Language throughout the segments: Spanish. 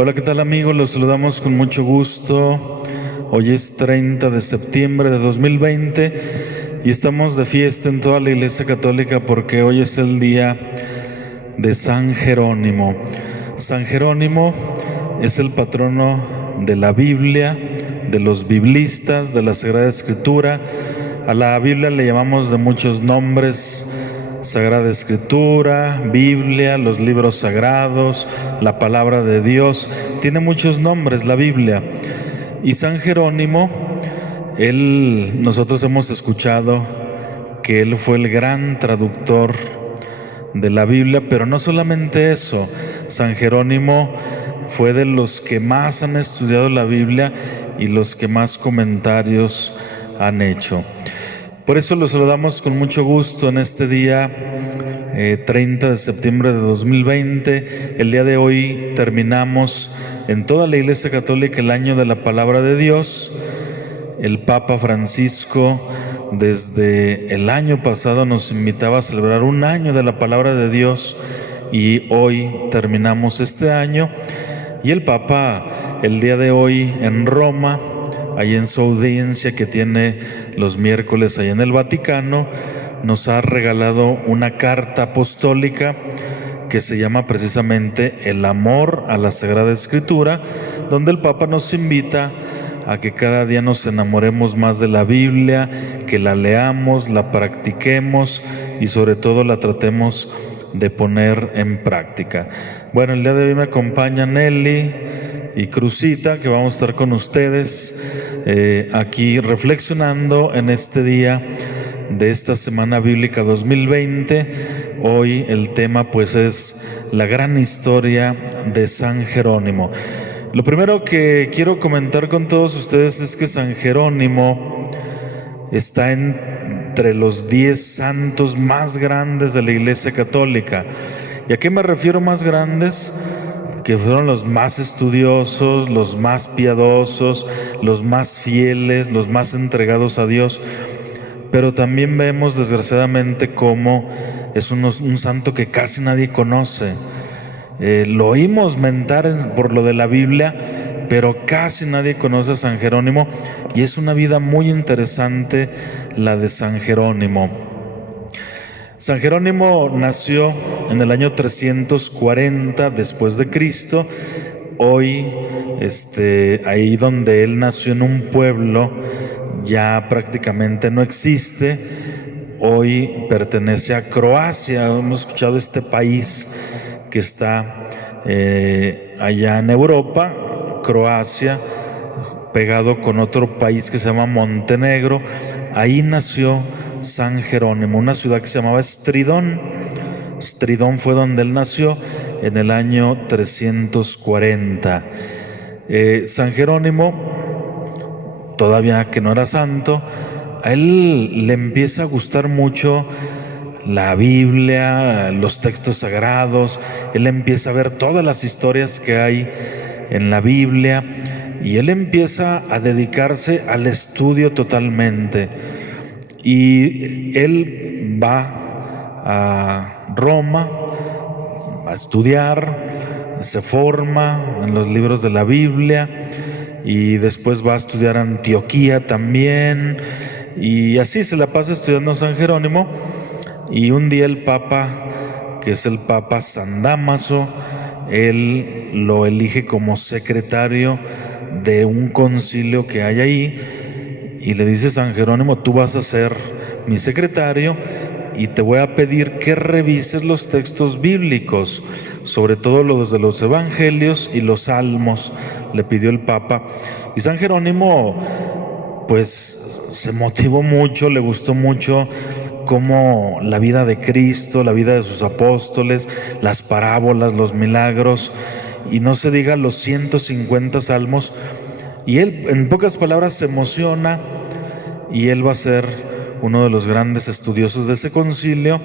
Hola, ¿qué tal amigos? Los saludamos con mucho gusto. Hoy es 30 de septiembre de 2020 y estamos de fiesta en toda la Iglesia Católica porque hoy es el día de San Jerónimo. San Jerónimo es el patrono de la Biblia, de los biblistas, de la Sagrada Escritura. A la Biblia le llamamos de muchos nombres: Sagrada Escritura, Biblia, los libros sagrados, la palabra de Dios. Tiene muchos nombres la Biblia. Y San Jerónimo, nosotros hemos escuchado que él fue el gran traductor de la Biblia, pero no solamente eso. San Jerónimo fue de los que más han estudiado la Biblia y los que más comentarios han hecho. Por eso los saludamos con mucho gusto en este día 30 de septiembre de 2020. El día de hoy terminamos en toda la Iglesia Católica el año de la Palabra de Dios. El Papa Francisco desde el año pasado nos invitaba a celebrar un año de la Palabra de Dios y hoy terminamos este año. Y el Papa el día de hoy en Roma, ahí en su audiencia que tiene los miércoles ahí en el Vaticano, nos ha regalado una carta apostólica que se llama precisamente El amor a la Sagrada Escritura, donde el Papa nos invita a que cada día nos enamoremos más de la Biblia, que la leamos, la practiquemos y sobre todo la tratemos de poner en práctica. Bueno, el día de hoy me acompañan Nelly y Cruzita, que vamos a estar con ustedes aquí reflexionando en este día de esta Semana Bíblica 2020. Hoy el tema pues es la gran historia de San Jerónimo. Lo primero que quiero comentar con todos ustedes es que San Jerónimo está entre los 10 santos más grandes de la Iglesia Católica. ¿Y a qué me refiero más grandes? Que fueron los más estudiosos, los más piadosos, los más fieles, los más entregados a Dios. Pero también vemos desgraciadamente cómo es un santo que casi nadie conoce. Lo oímos mentar por lo de la Biblia, pero casi nadie conoce a San Jerónimo, y es una vida muy interesante la de San Jerónimo. San Jerónimo nació en el año 340 después de Cristo. Hoy, ahí donde él nació, en un pueblo, ya prácticamente no existe. Hoy pertenece a Croacia. Hemos escuchado este país que está allá en Europa, Croacia, pegado con otro país que se llama Montenegro. Ahí nació San Jerónimo, una ciudad que se llamaba Stridón. Stridón fue donde él nació en el año 340. San Jerónimo, todavía que no era santo, a él le empieza a gustar mucho la Biblia, los textos sagrados. Él empieza a ver todas las historias que hay en la Biblia y él empieza a dedicarse al estudio totalmente. Y él va a Roma a estudiar, se forma en los libros de la Biblia y después va a estudiar a Antioquía también, y así se la pasa estudiando San Jerónimo. Y un día el Papa, que es el Papa San Dámaso, él lo elige como secretario de un concilio que hay ahí y le dice: San Jerónimo, tú vas a ser mi secretario y te voy a pedir que revises los textos bíblicos, sobre todo los de los evangelios y los salmos, le pidió el Papa. Y San Jerónimo pues se motivó mucho, le gustó mucho cómo la vida de Cristo, la vida de sus apóstoles, las parábolas, los milagros, y no se diga los 150 salmos. Y él, en pocas palabras, se emociona y él va a ser uno de los grandes estudiosos de ese concilio,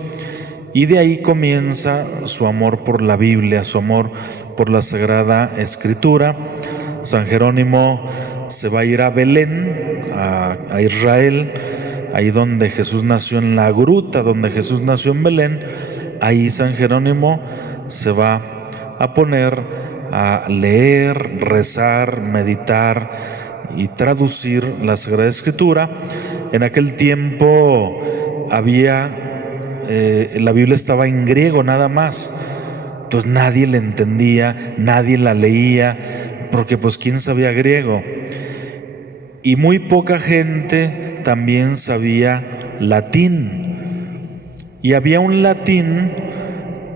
y de ahí comienza su amor por la Biblia, su amor por la Sagrada Escritura. San Jerónimo se va a ir a Belén, a Israel, ahí donde Jesús nació, en la gruta donde Jesús nació en Belén. Ahí San Jerónimo se va a poner a leer, rezar, meditar y traducir la Sagrada Escritura. En aquel tiempo la Biblia estaba en griego nada más, entonces nadie la entendía, nadie la leía, porque pues quién sabía griego, y muy poca gente también sabía latín, y había un latín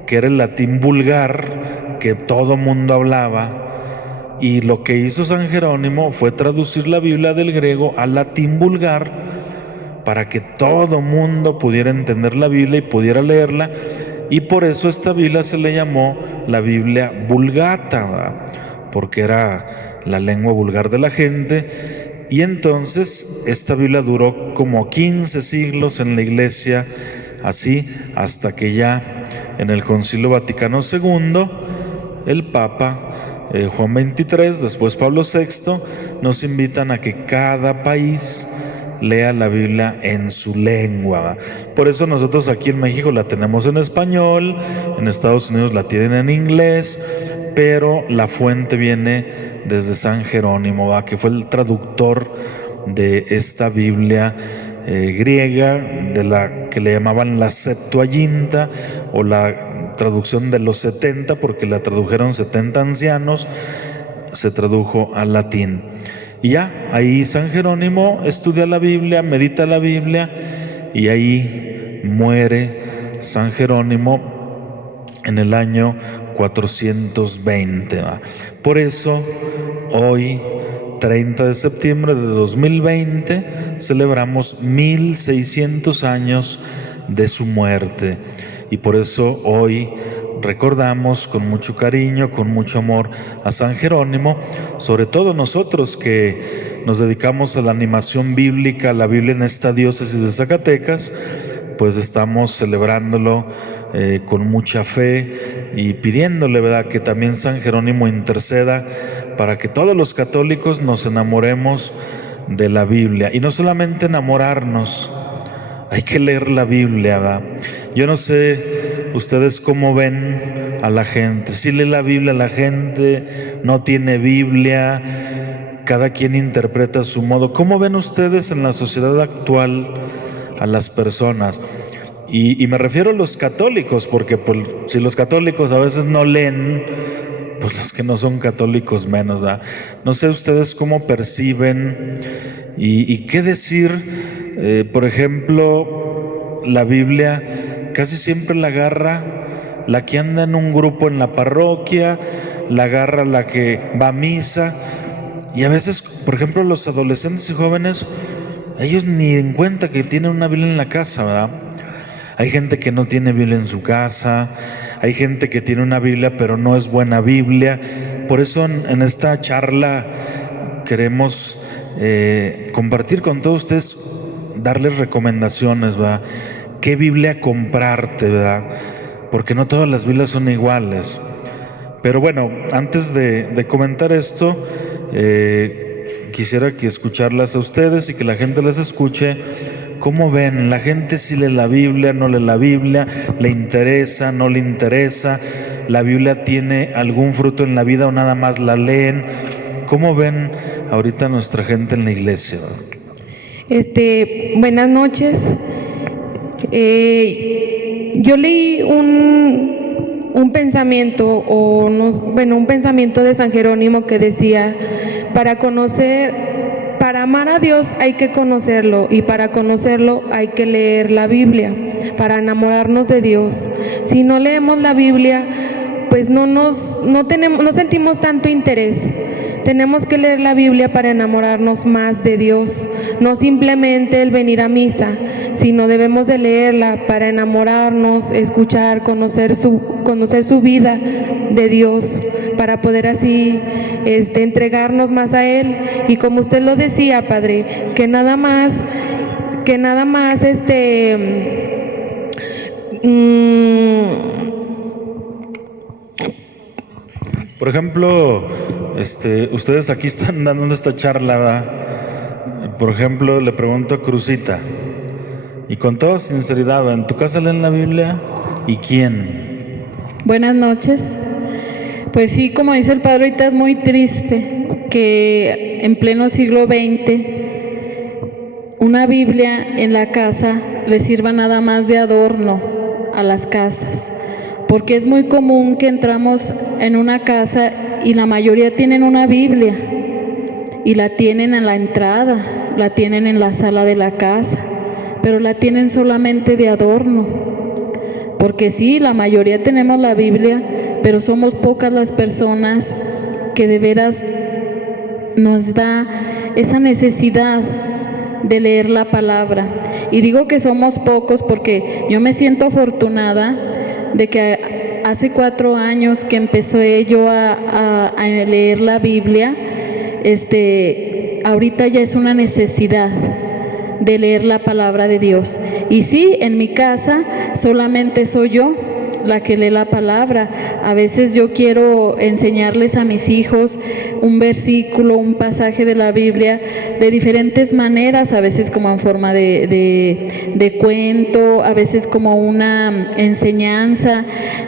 que era el latín vulgar que todo mundo hablaba, y lo que hizo San Jerónimo fue traducir la Biblia del griego al latín vulgar para que todo mundo pudiera entender la Biblia y pudiera leerla, y por eso esta Biblia se le llamó la Biblia Vulgata, ¿verdad? Porque era la lengua vulgar de la gente. Y entonces esta Biblia duró como 15 siglos en la iglesia, así, hasta que ya en el Concilio Vaticano II, el Papa Juan XXIII, después Pablo VI, nos invitan a que cada país lea la Biblia en su lengua. Por eso nosotros aquí en México la tenemos en español, en Estados Unidos la tienen en inglés, pero la fuente viene desde San Jerónimo, que fue el traductor de esta Biblia griega, de la que le llamaban la Septuaginta, o la traducción de los 70, porque la tradujeron 70 ancianos, se tradujo al latín. Y ya, ahí San Jerónimo estudia la Biblia, medita la Biblia, y ahí muere San Jerónimo en el año 420. Por eso, hoy, 30 de septiembre de 2020, celebramos 1600 años de su muerte. Y por eso hoy recordamos con mucho cariño, con mucho amor a San Jerónimo, sobre todo nosotros que nos dedicamos a la animación bíblica, a la Biblia en esta diócesis de Zacatecas, pues estamos celebrándolo con mucha fe y pidiéndole, ¿verdad?, que también San Jerónimo interceda para que todos los católicos nos enamoremos de la Biblia. Y no solamente enamorarnos, hay que leer la Biblia, ¿verdad? Yo no sé ustedes cómo ven a la gente. Si lee la Biblia la gente, no tiene Biblia, cada quien interpreta a su modo. ¿Cómo ven ustedes en la sociedad actual a las personas? Y me refiero a los católicos, porque pues, si los católicos a veces no leen, pues los que no son católicos menos, ¿verdad? No sé ustedes cómo perciben y qué decir. Por ejemplo, la Biblia casi siempre la agarra la que anda en un grupo en la parroquia, la agarra la que va a misa, y a veces, por ejemplo, los adolescentes y jóvenes, ellos ni en cuenta que tienen una Biblia en la casa, ¿verdad? Hay gente que no tiene Biblia en su casa, hay gente que tiene una Biblia pero no es buena Biblia. Por eso en esta charla queremos compartir con todos ustedes, darles recomendaciones, ¿verdad? ¿Qué Biblia comprarte, verdad? Porque no todas las Biblias son iguales. Pero bueno, antes de comentar esto, quisiera que escucharlas a ustedes y que la gente las escuche. ¿Cómo ven? ¿La gente sí lee la Biblia, no lee la Biblia? ¿Le interesa, no le interesa? ¿La Biblia tiene algún fruto en la vida o nada más la leen? ¿Cómo ven ahorita nuestra gente en la iglesia? Buenas noches. Yo leí un pensamiento, un pensamiento de San Jerónimo que decía: para amar a Dios hay que conocerlo, y para conocerlo hay que leer la Biblia, para enamorarnos de Dios. Si no leemos la Biblia, pues no sentimos tanto interés. Tenemos que leer la Biblia para enamorarnos más de Dios, no simplemente el venir a misa, sino debemos de leerla para enamorarnos, escuchar, conocer su vida de Dios, para poder así entregarnos más a Él. Y como usted lo decía, Padre, que nada más Por ejemplo, ustedes aquí están dando esta charla, ¿verdad? Por ejemplo, le pregunto a Cruzita, y con toda sinceridad, ¿en tu casa leen la Biblia? ¿Y quién? Buenas noches. Pues sí, como dice el padre, ahorita es muy triste que en pleno siglo XX una Biblia en la casa le sirva nada más de adorno a las casas, porque es muy común que entramos en una casa y la mayoría tienen una Biblia y la tienen en la entrada, la tienen en la sala de la casa, pero la tienen solamente de adorno, porque sí, la mayoría tenemos la Biblia, pero somos pocas las personas que de veras nos da esa necesidad de leer la palabra. Y digo que somos pocos porque yo me siento afortunada de que hace 4 años que empecé yo a leer la Biblia, ahorita ya es una necesidad de leer la palabra de Dios. Y sí, en mi casa solamente soy yo la que lee la palabra. A veces yo quiero enseñarles a mis hijos un versículo, un pasaje de la Biblia de diferentes maneras, a veces como en forma de cuento, a veces como una enseñanza,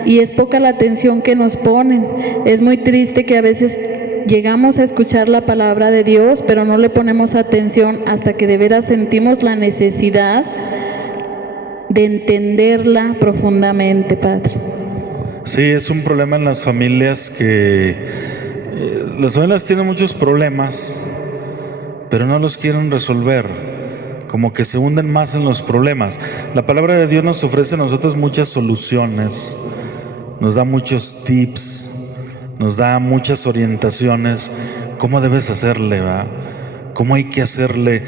y es poca la atención que nos ponen. Es muy triste que a veces llegamos a escuchar la palabra de Dios, pero no le ponemos atención hasta que de veras sentimos la necesidad de entenderla profundamente, Padre. Sí, es un problema en las familias que las familias tienen muchos problemas, pero no los quieren resolver, como que se hunden más en los problemas. La palabra de Dios nos ofrece a nosotros muchas soluciones, nos da muchos tips, nos da muchas orientaciones, cómo debes hacerle, ¿va? Cómo hay que hacerle,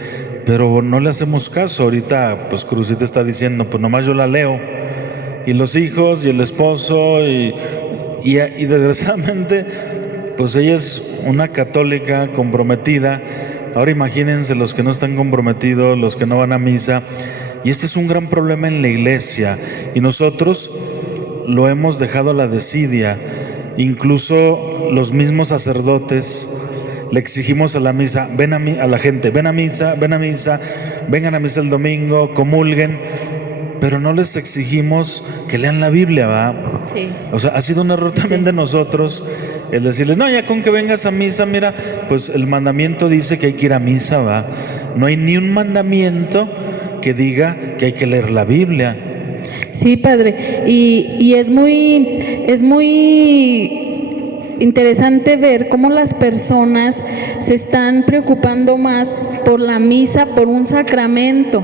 pero no le hacemos caso. Ahorita, pues Crucita está diciendo, pues nomás yo la leo, y los hijos, y el esposo, y desgraciadamente, pues ella es una católica comprometida. Ahora imagínense los que no están comprometidos, los que no van a misa, y este es un gran problema en la iglesia, y nosotros lo hemos dejado a la desidia. Incluso los mismos sacerdotes le exigimos a la misa, a la gente, ven a misa, vengan a misa el domingo, comulguen, pero no les exigimos que lean la Biblia, ¿va? Sí. O sea, ha sido un error también de nosotros el decirles, no, ya con que vengas a misa, mira, pues el mandamiento dice que hay que ir a misa, ¿va? No hay ni un mandamiento que diga que hay que leer la Biblia. Sí, Padre, y es muy interesante ver cómo las personas se están preocupando más por la misa, por un sacramento.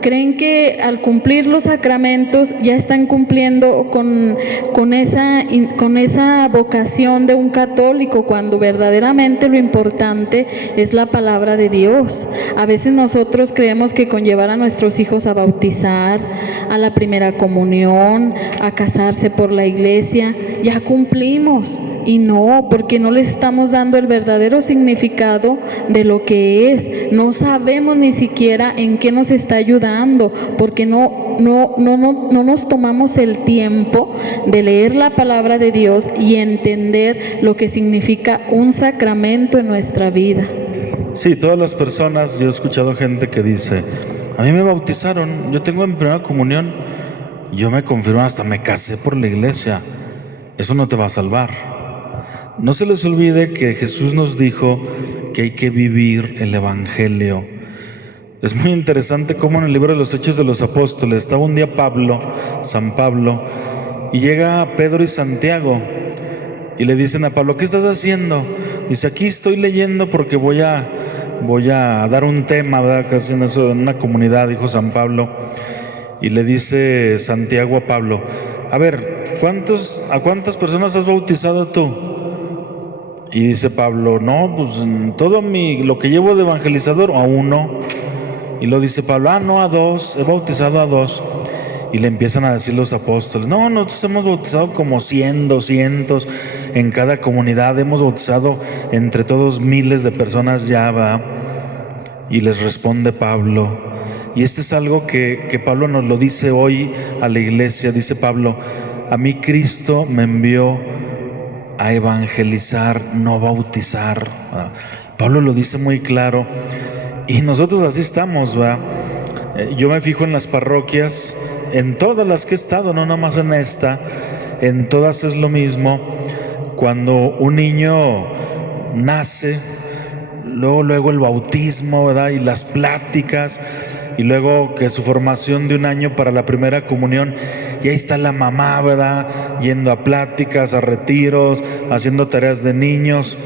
Creen que al cumplir los sacramentos ya están cumpliendo con esa vocación de un católico, cuando verdaderamente lo importante es la palabra de Dios. A veces nosotros creemos que con llevar a nuestros hijos a bautizar, a la primera comunión, a casarse por la iglesia, ya cumplimos. Y no, porque no les estamos dando el verdadero significado de lo que es. No sabemos ni siquiera en qué nos está ayudando, porque no nos tomamos el tiempo de leer la palabra de Dios y entender lo que significa un sacramento en nuestra vida. Sí, todas las personas, yo he escuchado gente que dice, a mí me bautizaron, yo tengo mi primera comunión, yo me confirmé, hasta me casé por la iglesia. Eso no te va a salvar. No se les olvide que Jesús nos dijo que hay que vivir el Evangelio. Es muy interesante cómo en el libro de los Hechos de los Apóstoles estaba un día San Pablo, y llega Pedro y Santiago y le dicen a Pablo, ¿qué estás haciendo? Dice, aquí estoy leyendo porque voy a dar un tema, ¿verdad? Casi en una comunidad, dijo San Pablo. Y le dice Santiago a Pablo, a ver, ¿a cuántas personas has bautizado tú? Y dice Pablo, no, pues todo lo que llevo de evangelizador, a 1. Y lo dice Pablo, no, a 2, he bautizado a 2. Y le empiezan a decir los apóstoles, no, nosotros hemos bautizado como 100, 200 en cada comunidad, hemos bautizado entre todos miles de personas ya, va. Y les responde Pablo, y este es algo que Pablo nos lo dice hoy a la iglesia, dice Pablo, a mí Cristo me envió a evangelizar, no bautizar. Pablo lo dice muy claro, y nosotros así estamos, ¿va? Yo me fijo en las parroquias, en todas las que he estado, no nomás en esta, en todas es lo mismo. cuando un niño nace, luego el bautismo, ¿verdad? Y las pláticas, y luego que su formación de 1 año para la primera comunión, y ahí está la mamá, ¿verdad? Yendo a pláticas, a retiros, haciendo tareas de niños,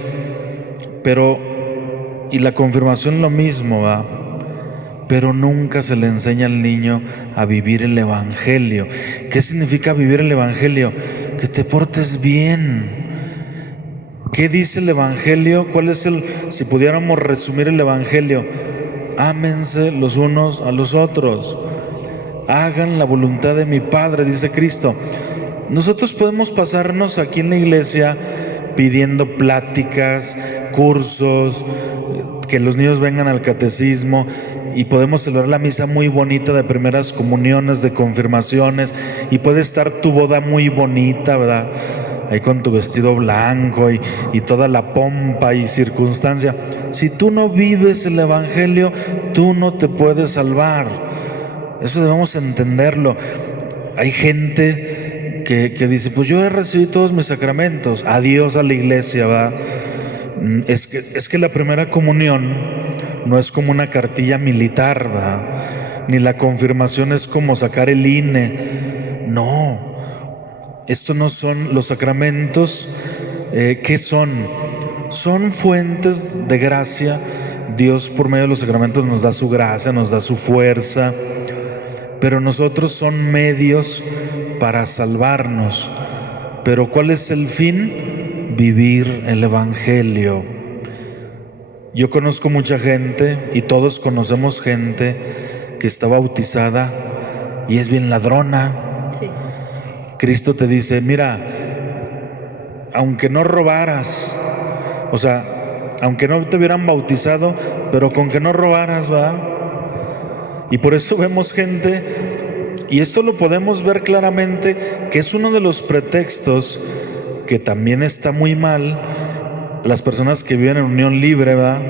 y la confirmación lo mismo, ¿verdad? Pero nunca se le enseña al niño a vivir el Evangelio. ¿Qué significa vivir el Evangelio? Que te portes bien. ¿Qué dice el Evangelio? Si pudiéramos resumir el Evangelio: ámense los unos a los otros, hagan la voluntad de mi Padre, dice Cristo. Nosotros podemos pasarnos aquí en la iglesia pidiendo pláticas, cursos, que los niños vengan al catecismo, y podemos celebrar la misa muy bonita de primeras comuniones, de confirmaciones, y puede estar tu boda muy bonita, ¿verdad? Ahí con tu vestido blanco y toda la pompa y circunstancia. Si tú no vives el Evangelio, tú no te puedes salvar. Eso debemos entenderlo. Hay gente que dice: pues yo he recibido todos mis sacramentos, adiós a la iglesia, ¿va? Es que la primera comunión no es como una cartilla militar, ¿va? Ni la confirmación es como sacar el INE. No. Esto no son los sacramentos. ¿Qué son? Son fuentes de gracia. Dios por medio de los sacramentos nos da su gracia, nos da su fuerza, pero nosotros son medios para salvarnos. Pero ¿cuál es el fin? Vivir el Evangelio. Yo conozco mucha gente, y todos conocemos gente que está bautizada y es bien ladrona. Sí. Cristo te dice: mira, aunque no robaras, o sea, aunque no te hubieran bautizado, pero con que no robaras, ¿va? Y por eso vemos gente, y esto lo podemos ver claramente, que es uno de los pretextos que también está muy mal, las personas que viven en unión libre, ¿va?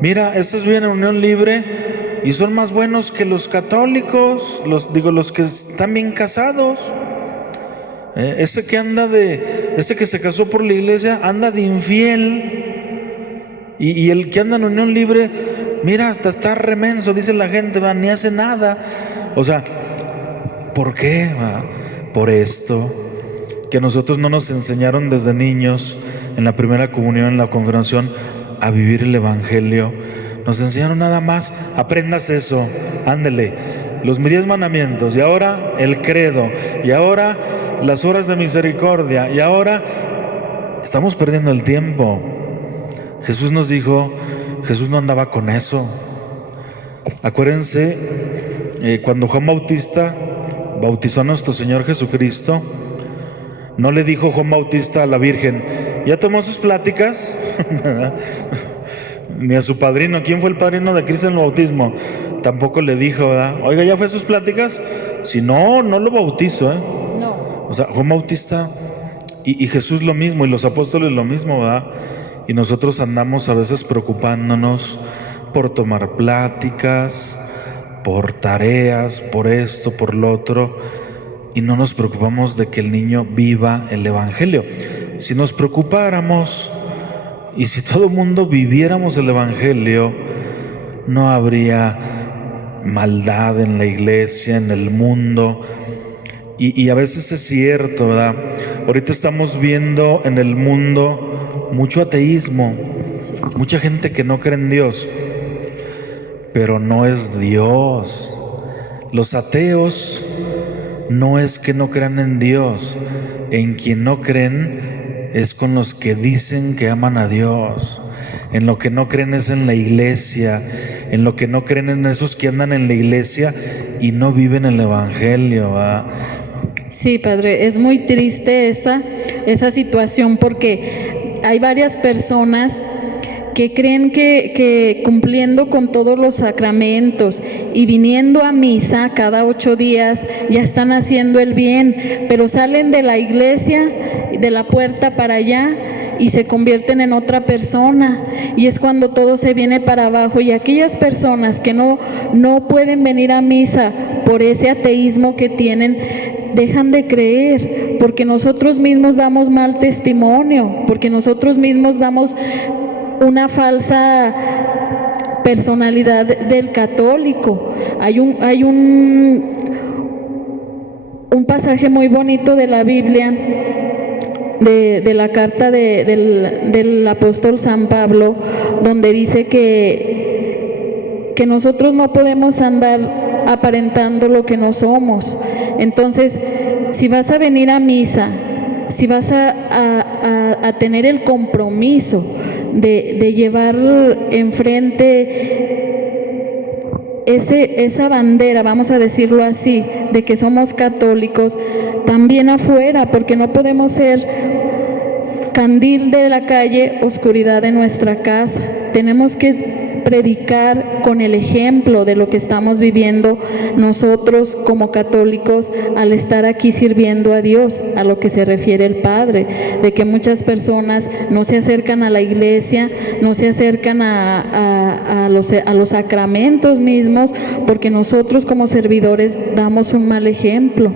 Mira, estos viven en unión libre y son más buenos que los católicos, los que están bien casados. Ese que se casó por la iglesia anda de infiel, y el que anda en unión libre, mira, hasta está remenso, dice la gente, ¿va? Ni hace nada. O sea, ¿por qué? ¿Va? Por esto, que nosotros no nos enseñaron desde niños, en la primera comunión, en la confirmación, a vivir el Evangelio. Nos enseñaron nada más: aprendas eso, ándele, los 10 mandamientos, y ahora el credo, y ahora las horas de misericordia, y ahora estamos perdiendo el tiempo. Jesús nos dijo, Jesús no andaba con eso. Acuérdense, cuando Juan Bautista bautizó a nuestro Señor Jesucristo, no le dijo Juan Bautista a la Virgen: ¿ya tomó sus pláticas? Ni a su padrino. ¿Quién fue el padrino de Cristo en el bautismo? Tampoco le dijo, ¿verdad? Oiga, ¿ya fue a sus pláticas? Si no, no lo bautizo, No. O sea, Juan Bautista y Jesús lo mismo, y los apóstoles lo mismo, ¿verdad? Y nosotros andamos a veces preocupándonos por tomar pláticas, por tareas, por esto, por lo otro, y no nos preocupamos de que el niño viva el Evangelio. Si nos preocupáramos y si todo el mundo viviéramos el Evangelio, no habría maldad en la iglesia, en el mundo. Y a veces es cierto, ¿verdad? Ahorita estamos viendo en el mundo mucho ateísmo, mucha gente que no cree en Dios, pero no es Dios. Los ateos no es que no crean en Dios, en quien no creen es con los que dicen que aman a Dios. En lo que no creen es en la iglesia, en lo que no creen en esos que andan en la iglesia y no viven el Evangelio, ¿verdad? Sí, padre, es muy triste esa situación, porque hay varias personas que creen que cumpliendo con todos los sacramentos y viniendo a misa cada 8 días ya están haciendo el bien, pero salen de la iglesia, de la puerta para allá, y se convierten en otra persona, y es cuando todo se viene para abajo. Y aquellas personas que no pueden venir a misa por ese ateísmo que tienen, dejan de creer, porque nosotros mismos damos mal testimonio, porque nosotros mismos damos una falsa personalidad del católico. Hay un pasaje muy bonito de la Biblia, de la carta del apóstol San Pablo, donde dice que nosotros no podemos andar aparentando lo que no somos. Entonces, si vas a venir a misa, si vas a tener el compromiso de llevar enfrente esa bandera, vamos a decirlo así, de que somos católicos, también afuera, porque no podemos ser candil de la calle, oscuridad de nuestra casa. Tenemos que predicar con el ejemplo de lo que estamos viviendo nosotros como católicos al estar aquí sirviendo a Dios, a lo que se refiere el Padre, de que muchas personas no se acercan a la iglesia, no se acercan a los sacramentos mismos, porque nosotros como servidores damos un mal ejemplo.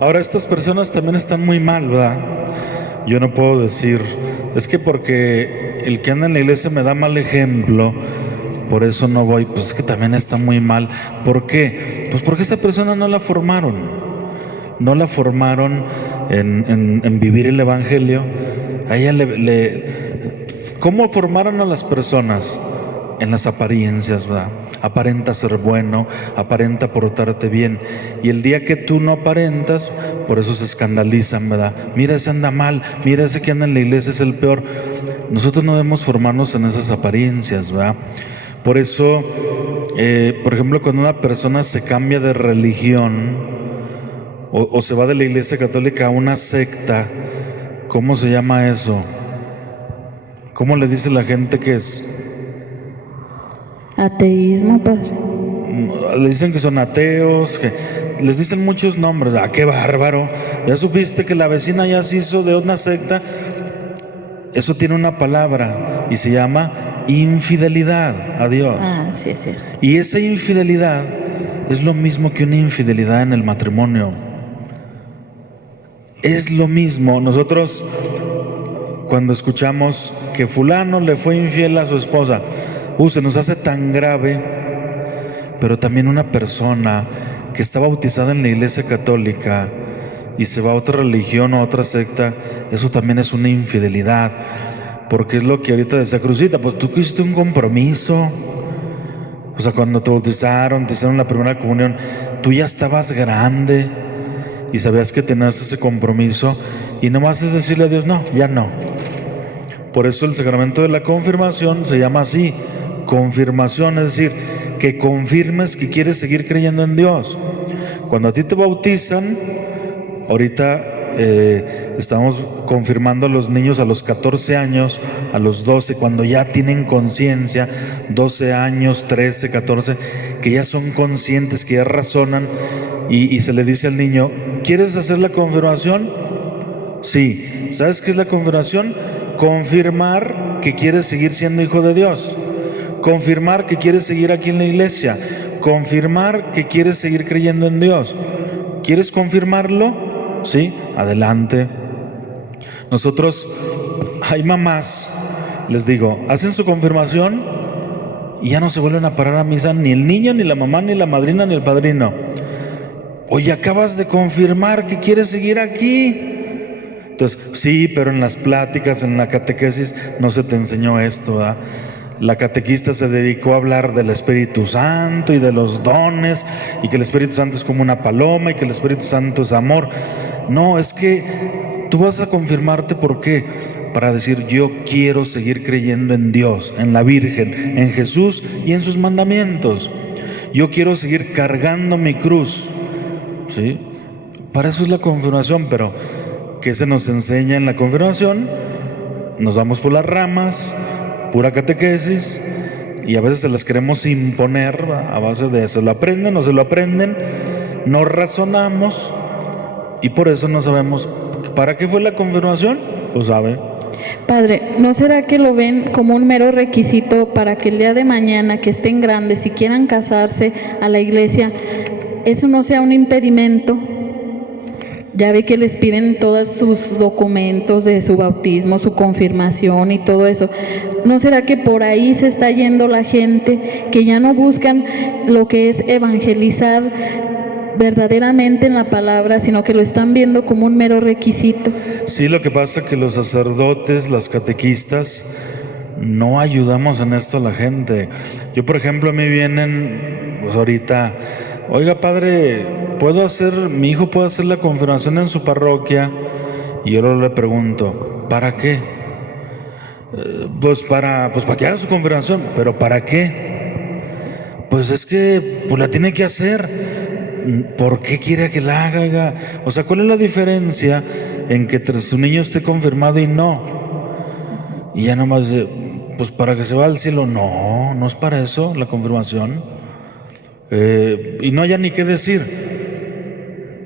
Ahora, estas personas también están muy mal, ¿verdad? Yo no puedo decir, es que porque el que anda en la iglesia me da mal ejemplo, por eso no voy. Pues es que también está muy mal. ¿Por qué? Pues porque esa persona no la formaron. No la formaron en vivir el evangelio. A ella ¿cómo formaron a las personas? En las apariencias, ¿verdad? Aparenta ser bueno, aparenta portarte bien. Y el día que tú no aparentas, por eso se escandalizan, ¿verdad? Mira, ese anda mal, mira, ese que anda en la iglesia es el peor. Nosotros no debemos formarnos en esas apariencias, ¿verdad? Por eso, por ejemplo, cuando una persona se cambia de religión o se va de la iglesia católica a una secta, ¿cómo se llama eso? ¿Cómo le dice la gente que es? Ateísmo, padre. Le dicen que son ateos, que les dicen muchos nombres. ¡Ah, qué bárbaro! ¿Ya supiste que la vecina ya se hizo de una secta? Eso tiene una palabra y se llama infidelidad a Dios. Ah, sí, es cierto. Y esa infidelidad es lo mismo que una infidelidad en el matrimonio. Es lo mismo. Nosotros, cuando escuchamos que fulano le fue infiel a su esposa, se nos hace tan grave. Pero también una persona que está bautizada en la iglesia católica y se va a otra religión o a otra secta, eso también es una infidelidad. Porque es lo que ahorita decía Cruzita, pues tú hiciste un compromiso. O sea, cuando te bautizaron, te hicieron la primera comunión, tú ya estabas grande y sabías que tenías ese compromiso, y nomás es decirle a Dios, no, ya no. Por eso el sacramento de la confirmación se llama así, confirmación, es decir, que confirmes que quieres seguir creyendo en Dios. Cuando a ti te bautizan, ahorita estamos confirmando a los niños a los 14 años, a los 12, cuando ya tienen conciencia, 12 años, 13, 14, que ya son conscientes, que ya razonan, y se le dice al niño, ¿quieres hacer la confirmación? Sí. ¿Sabes qué es la confirmación? Confirmar que quieres seguir siendo hijo de Dios, confirmar que quieres seguir aquí en la iglesia, confirmar que quieres seguir creyendo en Dios. ¿Quieres confirmarlo? Sí, adelante. Nosotros, hay mamás, les digo, hacen su confirmación y ya no se vuelven a parar a misa, ni el niño, ni la mamá, ni la madrina, ni el padrino. Oye, acabas de confirmar que quieres seguir aquí. Entonces, sí, pero en las pláticas, en la catequesis, no se te enseñó esto, ¿verdad? La catequista se dedicó a hablar del Espíritu Santo y de los dones, y que el Espíritu Santo es como una paloma y que el Espíritu Santo es amor. No, es que tú vas a confirmarte, ¿por qué? Para decir, yo quiero seguir creyendo en Dios, en la Virgen, en Jesús y en sus mandamientos. Yo quiero seguir cargando mi cruz, ¿sí? Para eso es la confirmación. Pero ¿qué se nos enseña en la confirmación? Nos vamos por las ramas, pura catequesis, y a veces se las queremos imponer, ¿va? A base de se lo aprenden o se lo aprenden, no razonamos, y por eso no sabemos para qué fue la confirmación. Pues sabe. Padre, ¿no será que lo ven como un mero requisito para que el día de mañana, que estén grandes y quieran casarse a la iglesia, eso no sea un impedimento? Ya ve que les piden todos sus documentos de su bautismo, su confirmación y todo eso. ¿No será que por ahí se está yendo la gente, que ya no buscan lo que es evangelizar verdaderamente en la palabra, sino que lo están viendo como un mero requisito? Sí, lo que pasa es que los sacerdotes, las catequistas, no ayudamos en esto a la gente. Yo, por ejemplo, a mí vienen, pues ahorita, oiga, padre, mi hijo puede hacer la confirmación en su parroquia. Y yo le pregunto, ¿para qué? Pues para que haga su confirmación. ¿Pero para qué? Pues es que la tiene que hacer. ¿Por qué quiere que la haga? O sea, ¿cuál es la diferencia en que su niño esté confirmado y no? Y ya nomás, pues para que se vaya al cielo. No, no es para eso la confirmación. Y no haya ni qué decir.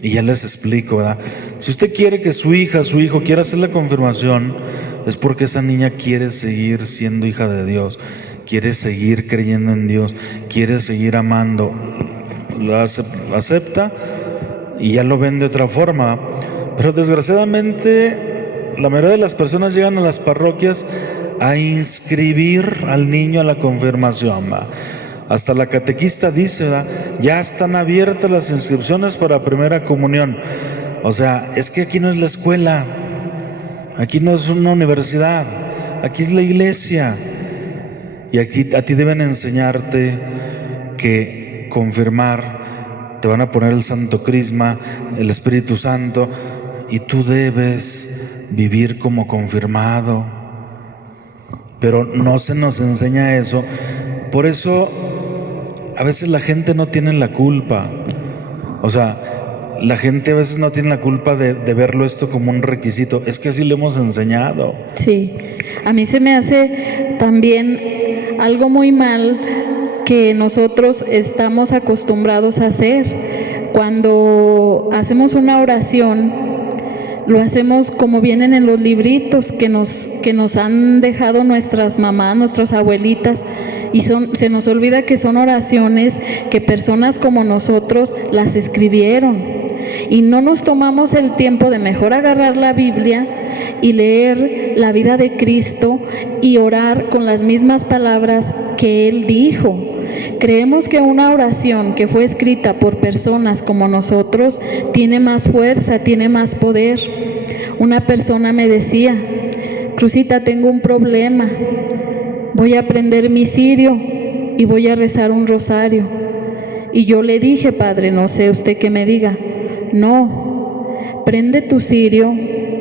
Y ya les explico, ¿verdad? Si usted quiere que su hija, su hijo quiera hacer la confirmación, es porque esa niña quiere seguir siendo hija de Dios, quiere seguir creyendo en Dios, quiere seguir amando. Lo acepta y ya lo ven de otra forma. Pero desgraciadamente la mayoría de las personas llegan a las parroquias a inscribir al niño a la confirmación, ¿va? Hasta la catequista dice, ¿verdad? Ya están abiertas las inscripciones para primera comunión. O sea, es que aquí no es la escuela, aquí no es una universidad, aquí es la iglesia. Y aquí a ti deben enseñarte que confirmar, te van a poner el Santo Crisma, el Espíritu Santo, y tú debes vivir como confirmado. Pero no se nos enseña eso. Por eso a veces la gente no tiene la culpa. O sea, la gente a veces no tiene la culpa de verlo esto como un requisito. Es que así le hemos enseñado. Sí, a mí se me hace también algo muy mal que nosotros estamos acostumbrados a hacer. Cuando hacemos una oración, lo hacemos como vienen en los libritos que nos han dejado nuestras mamás, nuestras abuelitas, y se nos olvida que son oraciones que personas como nosotros las escribieron, y no nos tomamos el tiempo de mejor agarrar la Biblia y leer la vida de Cristo y orar con las mismas palabras que Él dijo. Creemos que una oración que fue escrita por personas como nosotros tiene más fuerza, tiene más poder. Una persona me decía, Cruzita, tengo un problema, voy a aprender mi cirio y voy a rezar un rosario. Y yo le dije, padre, no sé usted qué me diga, no, prende tu cirio,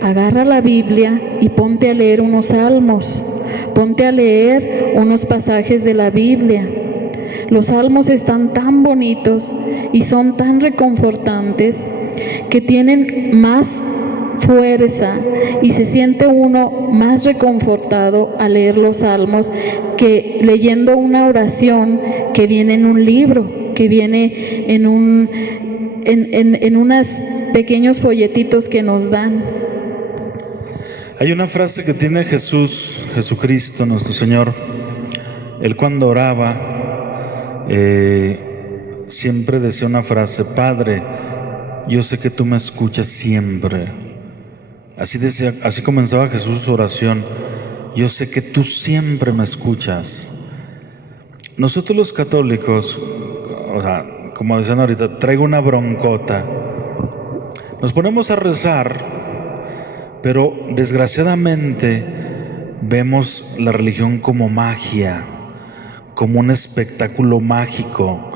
agarra la Biblia y ponte a leer unos salmos, ponte a leer unos pasajes de la Biblia. Los salmos están tan bonitos y son tan reconfortantes que tienen más fuerza y se siente uno más reconfortado al leer los salmos que leyendo una oración que viene en un libro, que viene en unos pequeños folletitos que nos dan. Hay una frase que tiene Jesucristo, nuestro Señor. Él cuando oraba, siempre decía una frase: Padre, yo sé que tú me escuchas siempre. Así decía, así comenzaba Jesús su oración: yo sé que tú siempre me escuchas. Nosotros los católicos, o sea, como decían ahorita, traigo una broncota. Nos ponemos a rezar, pero desgraciadamente vemos la religión como magia, como un espectáculo mágico,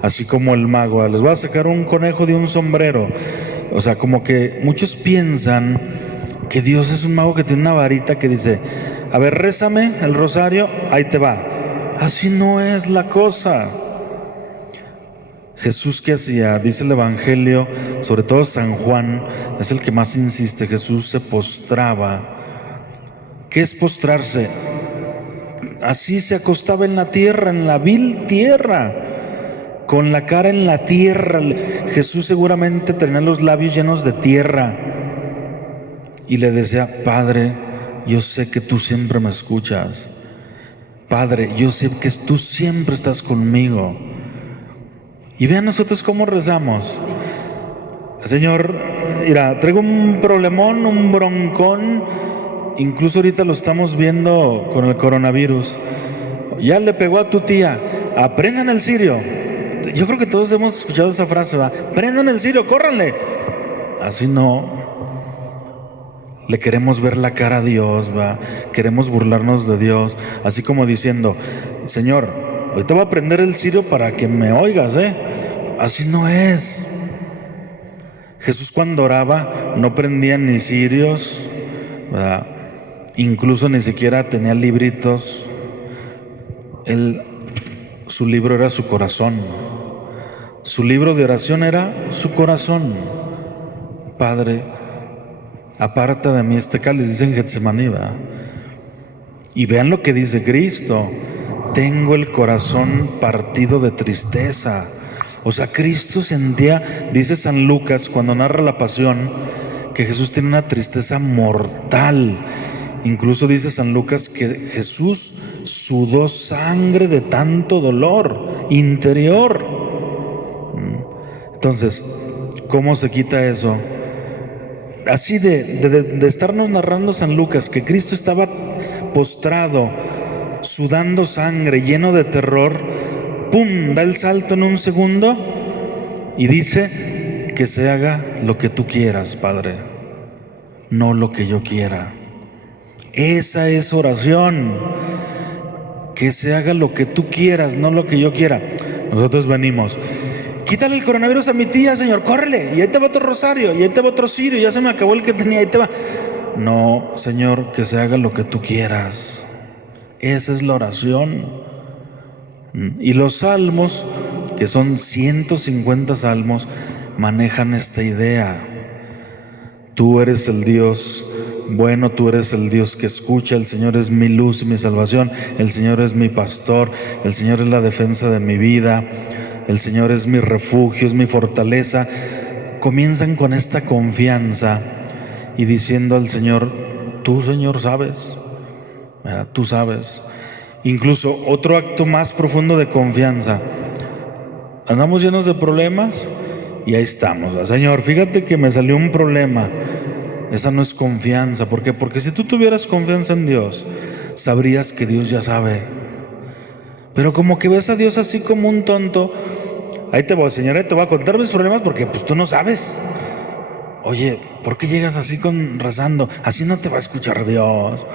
así como el mago. Les voy a sacar un conejo de un sombrero. O sea, como que muchos piensan que Dios es un mago que tiene una varita que dice: a ver, rézame el rosario, ahí te va. Así no es la cosa. Jesús, ¿qué hacía? Dice el Evangelio, sobre todo San Juan, es el que más insiste. Jesús se postraba. ¿Qué es postrarse? Así se acostaba en la tierra, en la vil tierra, con la cara en la tierra. Jesús seguramente tenía los labios llenos de tierra y le decía: Padre, yo sé que tú siempre me escuchas. Padre, yo sé que tú siempre estás conmigo. Y vean nosotros cómo rezamos. Señor, mira, traigo un problemón, un broncón, incluso ahorita lo estamos viendo con el coronavirus. Ya le pegó a tu tía, aprendan el cirio. Yo creo que todos hemos escuchado esa frase, ¿va? Prendan el cirio, córranle. Así no. Le queremos ver la cara a Dios, ¿va? Queremos burlarnos de Dios, así como diciendo, Señor, hoy te voy a prender el cirio para que me oigas, ¿eh? Así no es. Jesús cuando oraba no prendía ni cirios, ¿verdad? Incluso ni siquiera tenía libritos. Su libro era su corazón. Su libro de oración era su corazón. Padre, aparta de mí este cáliz, dice en Getsemaní, ¿verdad? Y vean lo que dice Cristo: tengo el corazón partido de tristeza. O sea, Cristo sentía, dice San Lucas cuando narra la pasión, que Jesús tiene una tristeza mortal. Incluso dice San Lucas que Jesús sudó sangre de tanto dolor interior. Entonces, ¿cómo se quita eso? Así de estarnos narrando San Lucas que Cristo estaba postrado, sudando sangre, lleno de terror, ¡pum!, da el salto en un segundo y dice: que se haga lo que tú quieras, Padre, no lo que yo quiera. Esa es oración. Que se haga lo que tú quieras, no lo que yo quiera. Nosotros venimos: quítale el coronavirus a mi tía, Señor, córrele, y ahí te va otro rosario, y ahí te va otro cirio, ya se me acabó el que tenía, ahí te va. No, Señor, que se haga lo que tú quieras. Esa es la oración. Y los salmos, que son 150 salmos, manejan esta idea. Tú eres el Dios bueno, tú eres el Dios que escucha, el Señor es mi luz y mi salvación, el Señor es mi pastor, el Señor es la defensa de mi vida, el Señor es mi refugio, es mi fortaleza. Comienzan con esta confianza y diciendo al Señor: tú, Señor, sabes, tú sabes. Incluso otro acto más profundo de confianza: andamos llenos de problemas y ahí estamos. Señor, fíjate que me salió un problema. Esa no es confianza. ¿Por qué? Porque si tú tuvieras confianza en Dios, sabrías que Dios ya sabe. Pero como que ves a Dios así como un tonto. Ahí te voy, Señor, te voy a contar mis problemas porque pues tú no sabes. Oye, ¿por qué llegas así rezando? Así no te va a escuchar Dios.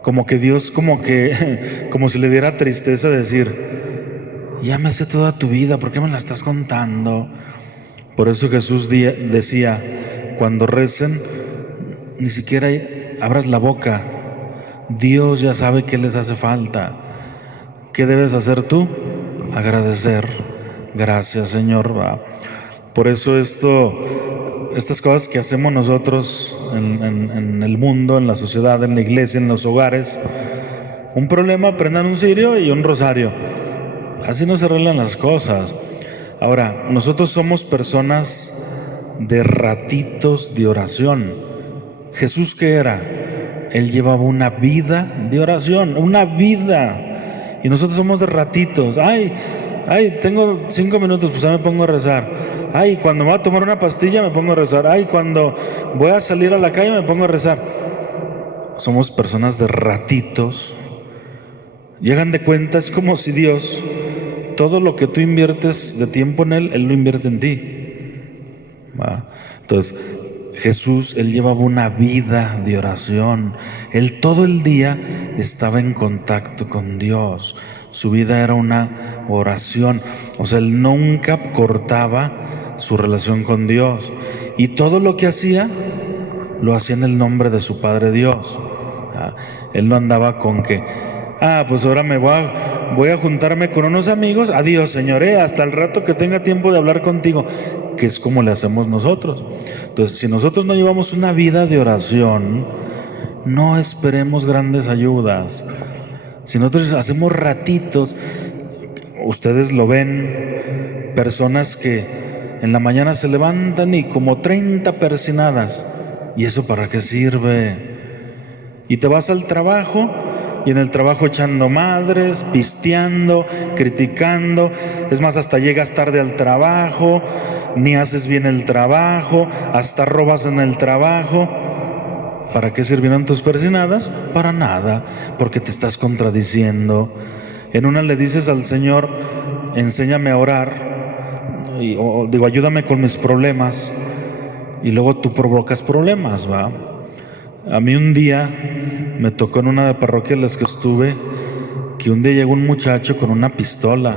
Como que Dios, como si le diera tristeza decir: ya me sé toda tu vida, ¿por qué me la estás contando? Por eso Jesús decía: cuando recen, ni siquiera abras la boca. Dios ya sabe qué les hace falta. ¿Qué debes hacer tú? Agradecer. Gracias, Señor. Por eso estas cosas que hacemos nosotros en el mundo, en la sociedad, en la iglesia, en los hogares, un problema, prendan un cirio y un rosario. Así no se arreglan las cosas. Ahora, nosotros somos personas de ratitos de oración. Jesús, ¿qué era? Él llevaba una vida de oración, una vida. Y nosotros somos de ratitos. Ay, tengo 5 minutos, pues ya me pongo a rezar. Ay, cuando me voy a tomar una pastilla me pongo a rezar. Ay, cuando voy a salir a la calle me pongo a rezar. Somos personas de ratitos. Llegan de cuenta, es como si Dios, todo lo que tú inviertes de tiempo en Él, Él lo invierte en ti. Entonces, Jesús, Él llevaba una vida de oración. Él todo el día estaba en contacto con Dios. Su vida era una oración. O sea, Él nunca cortaba su relación con Dios. Y todo lo que hacía, lo hacía en el nombre de su Padre Dios. Él no andaba con que: pues ahora voy a juntarme con unos amigos. Adiós, Señor, hasta el rato que tenga tiempo de hablar contigo. Que es como le hacemos nosotros. Entonces, si nosotros no llevamos una vida de oración, no esperemos grandes ayudas. Si nosotros hacemos ratitos, ustedes lo ven, personas que en la mañana se levantan y como 30 persinadas. ¿Y eso para qué sirve? Y te vas al trabajo y en el trabajo echando madres, pisteando, criticando. Es más, hasta llegas tarde al trabajo, ni haces bien el trabajo, hasta robas en el trabajo. ¿Para qué sirvieron tus persinadas? Para nada, porque te estás contradiciendo. En una le dices al Señor, enséñame a orar, o ayúdame con mis problemas, y luego tú provocas problemas, ¿va? A mí un día me tocó en una parroquia en las que estuve, que un día llegó un muchacho con una pistola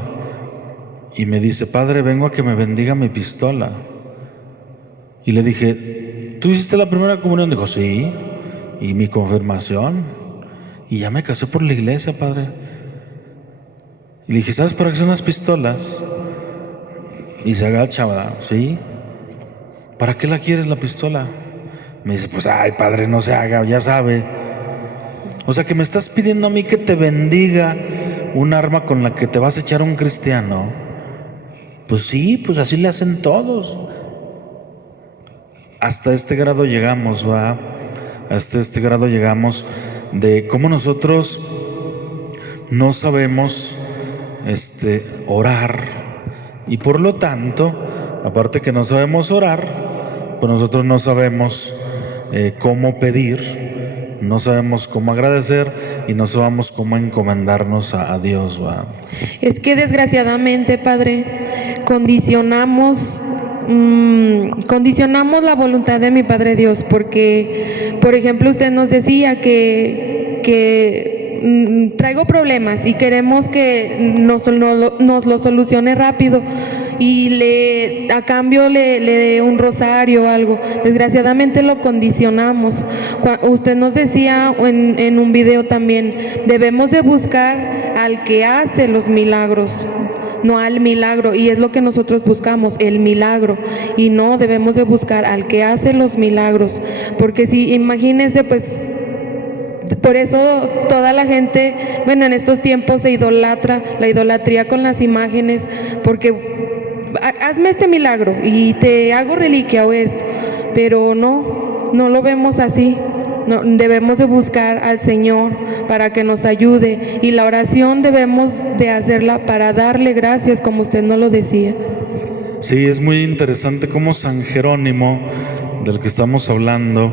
y me dice, padre, vengo a que me bendiga mi pistola. Y le dije, ¿tú hiciste la primera comunión? Dijo, sí, y mi confirmación, y ya me casé por la iglesia, padre. Y le dije, ¿sabes para qué son las pistolas? Y se agacha, ¿verdad? Sí. ¿Para qué la quieres la pistola? Me dice, pues, ay, padre, no se haga, ya sabe. O sea, que me estás pidiendo a mí que te bendiga un arma con la que te vas a echar a un cristiano. Pues sí, pues así le hacen todos. Hasta este grado llegamos, ¿va? Hasta este grado llegamos de cómo nosotros no sabemos orar. Y por lo tanto, aparte que no sabemos orar, pues nosotros no sabemos cómo pedir, no sabemos cómo agradecer y no sabemos cómo encomendarnos a Dios, ¿va? Es que desgraciadamente, Padre, condicionamos la voluntad de mi Padre Dios, porque, por ejemplo, usted nos decía que traigo problemas y queremos que nos lo solucione rápido y a cambio le dé un rosario o algo. Desgraciadamente lo condicionamos. Usted nos decía en un video también, debemos de buscar al que hace los milagros, no al milagro, y es lo que nosotros buscamos, el milagro, y no debemos de buscar al que hace los milagros, porque si imagínense, pues por eso toda la gente, bueno, en estos tiempos se idolatra, la idolatría con las imágenes, porque hazme este milagro y te hago reliquia o esto, pero no lo vemos así. No, debemos de buscar al Señor para que nos ayude, y la oración debemos de hacerla para darle gracias, como usted nos lo decía. Sí, es muy interesante cómo San Jerónimo, del que estamos hablando,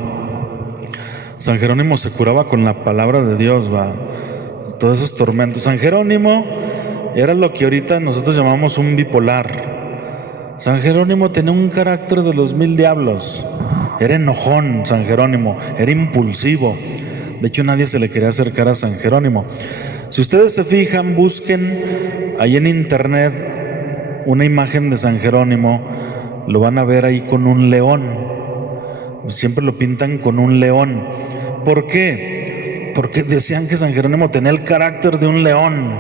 San Jerónimo se curaba con la palabra de Dios, va. Todos esos tormentos. San Jerónimo era lo que ahorita nosotros llamamos un bipolar. San Jerónimo tenía un carácter de los 1000 diablos. Era enojón San Jerónimo, era impulsivo. De hecho, nadie se le quería acercar a San Jerónimo. Si ustedes se fijan, busquen ahí en internet una imagen de San Jerónimo, lo van a ver ahí con un león. Siempre lo pintan con un león. ¿Por qué? Porque decían que San Jerónimo tenía el carácter de un león,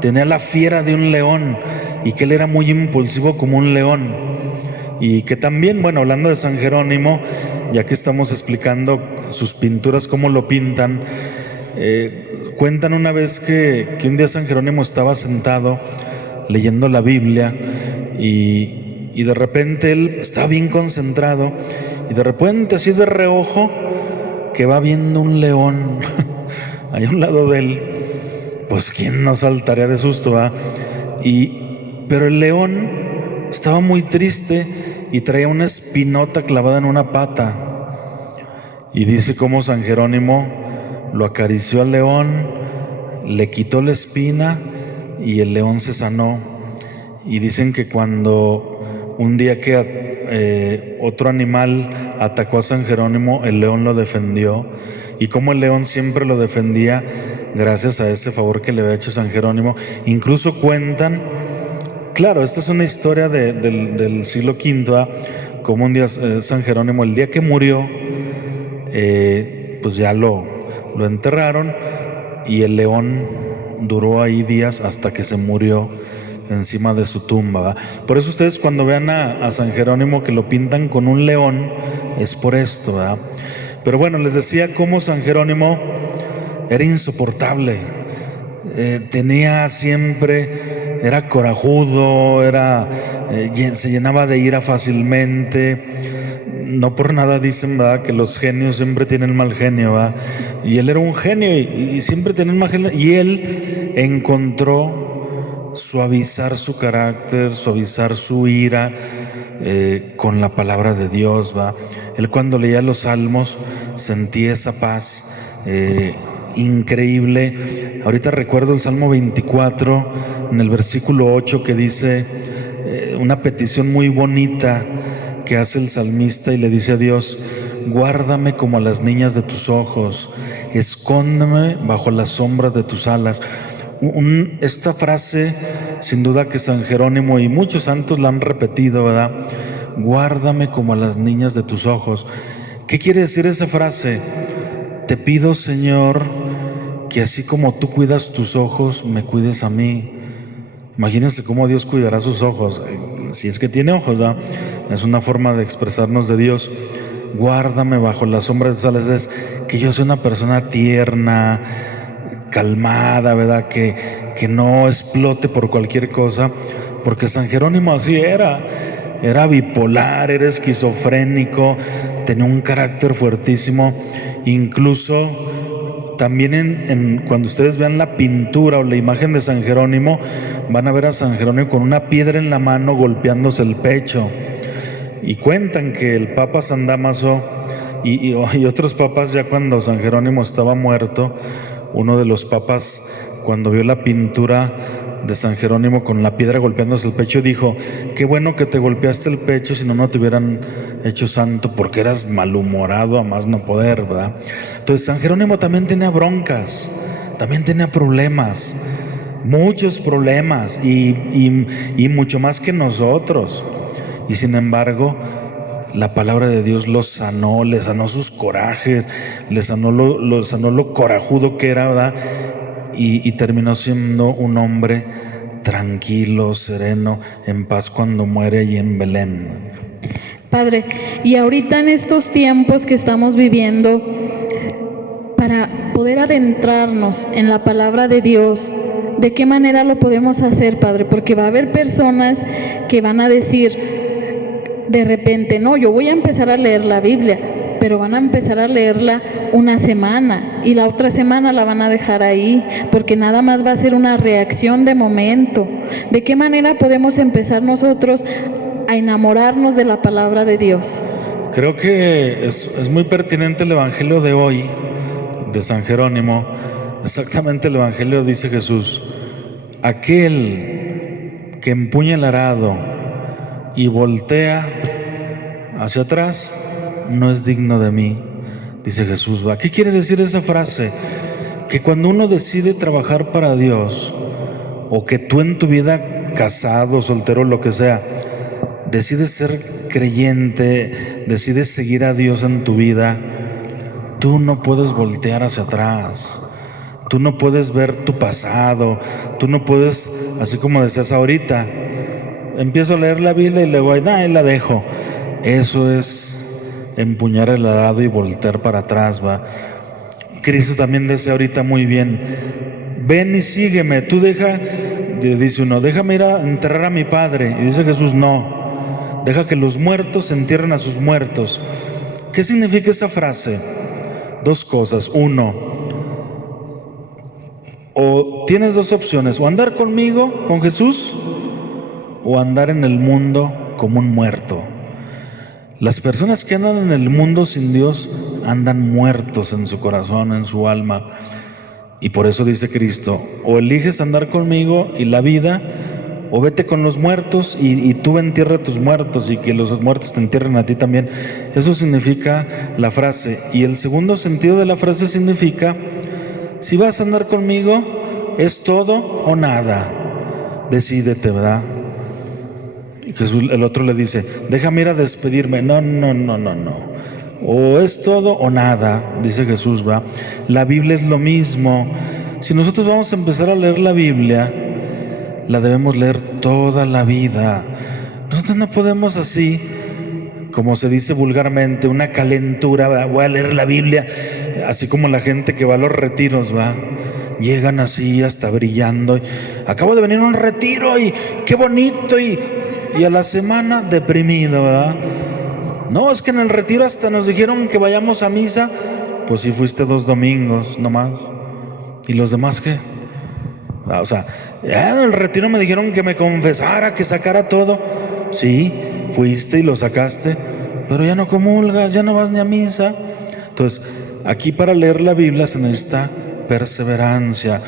tenía la fiera de un león, y que él era muy impulsivo como un león. Y que también, bueno, hablando de San Jerónimo, ya que estamos explicando sus pinturas, cómo lo pintan, cuentan una vez que un día San Jerónimo estaba sentado leyendo la Biblia y de repente él estaba bien concentrado, y de repente, así de reojo, que va viendo un león ahí a un lado de él. Pues quién no saltaría de susto, ¿va? Pero el león estaba muy triste y traía una espinota clavada en una pata. Y dice cómo San Jerónimo lo acarició al león, le quitó la espina y el león se sanó. Y dicen que cuando un día que otro animal atacó a San Jerónimo, el león lo defendió, y como el león siempre lo defendía gracias a ese favor que le había hecho San Jerónimo. Incluso cuentan, claro, esta es una historia del siglo V, como un día San Jerónimo, el día que murió, pues ya lo enterraron, y el león duró ahí días hasta que se murió encima de su tumba, ¿va? Por eso ustedes cuando vean a San Jerónimo que lo pintan con un león, es por esto, ¿va? Pero bueno, les decía cómo San Jerónimo era insoportable, tenía siempre, era corajudo, se llenaba de ira fácilmente, no por nada dicen, ¿verdad?, que los genios siempre tienen mal genio, ¿verdad? Y él era un genio y siempre tenía mal genio. Y él encontró suavizar su carácter, suavizar su ira con la palabra de Dios, ¿verdad? Él cuando leía los salmos sentía esa paz increíble. Ahorita recuerdo el Salmo 24, en el versículo 8, que dice una petición muy bonita que hace el salmista y le dice a Dios: guárdame como a las niñas de tus ojos, escóndeme bajo las sombras de tus alas. Esta frase, sin duda que San Jerónimo y muchos santos la han repetido, ¿verdad? Guárdame como a las niñas de tus ojos. ¿Qué quiere decir esa frase? Te pido, Señor, que así como tú cuidas tus ojos, me cuides a mí. Imagínense cómo Dios cuidará sus ojos, si es que tiene ojos, ¿verdad? Es una forma de expresarnos de Dios. Guárdame bajo la sombra de tus alas, es que yo sea una persona tierna, calmada, ¿verdad? Que no explote por cualquier cosa, porque San Jerónimo así era bipolar, era esquizofrénico, tenía un carácter fuertísimo. Incluso también cuando ustedes vean la pintura o la imagen de San Jerónimo, van a ver a San Jerónimo con una piedra en la mano golpeándose el pecho. Y cuentan que el Papa San Dámaso y otros papas, ya cuando San Jerónimo estaba muerto, uno de los papas, cuando vio la pintura de San Jerónimo con la piedra golpeándose el pecho, dijo: qué bueno que te golpeaste el pecho, si no, no te hubieran hecho santo, porque eras malhumorado a más no poder, ¿verdad? Entonces San Jerónimo también tenía broncas, también tenía problemas, muchos problemas, y mucho más que nosotros. Y sin embargo, la palabra de Dios lo sanó, le sanó sus corajes, le sanó lo corajudo que era, ¿verdad? Y terminó siendo un hombre tranquilo, sereno, en paz cuando muere allí en Belén. Padre, y ahorita en estos tiempos que estamos viviendo, para poder adentrarnos en la palabra de Dios, ¿de qué manera lo podemos hacer, Padre? Porque va a haber personas que van a decir de repente: no, yo voy a empezar a leer la Biblia, pero van a empezar a leerla una semana y la otra semana la van a dejar ahí, porque nada más va a ser una reacción de momento. ¿De qué manera podemos empezar nosotros a enamorarnos de la palabra de Dios? Creo que es muy pertinente el Evangelio de hoy, de San Jerónimo. Exactamente el Evangelio dice Jesús: aquel que empuña el arado y voltea hacia atrás no es digno de mí, dice Jesús. ¿Qué quiere decir esa frase? Que cuando uno decide trabajar para Dios, o que tú en tu vida, casado, soltero, lo que sea, decides ser creyente, decides seguir a Dios en tu vida, tú no puedes voltear hacia atrás. Tú no puedes ver tu pasado, tú no puedes, así como decías ahorita, empiezo a leer la Biblia y luego ahí la dejo. Eso es empuñar el arado y voltear para atrás, ¿va? Cristo también decía ahorita muy bien: ven y sígueme. Tú dice uno, déjame ir a enterrar a mi padre. Y dice Jesús: no, deja que los muertos entierren a sus muertos. ¿Qué significa esa frase? Dos cosas. Uno, o tienes dos opciones: o andar conmigo, con Jesús, o andar en el mundo como un muerto. Las personas que andan en el mundo sin Dios andan muertos en su corazón, en su alma. Y por eso dice Cristo: o eliges andar conmigo y la vida, o vete con los muertos y tú entierra a tus muertos y que los muertos te entierren a ti también. Eso significa la frase. Y el segundo sentido de la frase significa: si vas a andar conmigo, es todo o nada. Decídete, ¿verdad? Y Jesús, el otro le dice: déjame ir a despedirme. No. O es todo o nada, dice Jesús, ¿va? La Biblia es lo mismo. Si nosotros vamos a empezar a leer la Biblia, la debemos leer toda la vida. Nosotros no podemos así, como se dice vulgarmente, una calentura, ¿va? Voy a leer la Biblia, así como la gente que va a los retiros, ¿va? Llegan así hasta brillando. Acabo de venir a un retiro y qué bonito, y a la semana deprimido, ¿verdad? No, es que en el retiro hasta nos dijeron que vayamos a misa. Pues si fuiste 2 domingos nomás. ¿Y los demás qué? O sea, ya en el retiro me dijeron que me confesara, que sacara todo. Sí, fuiste y lo sacaste, pero ya no comulgas, ya no vas ni a misa. Entonces, aquí para leer la Biblia se necesita perseverancia,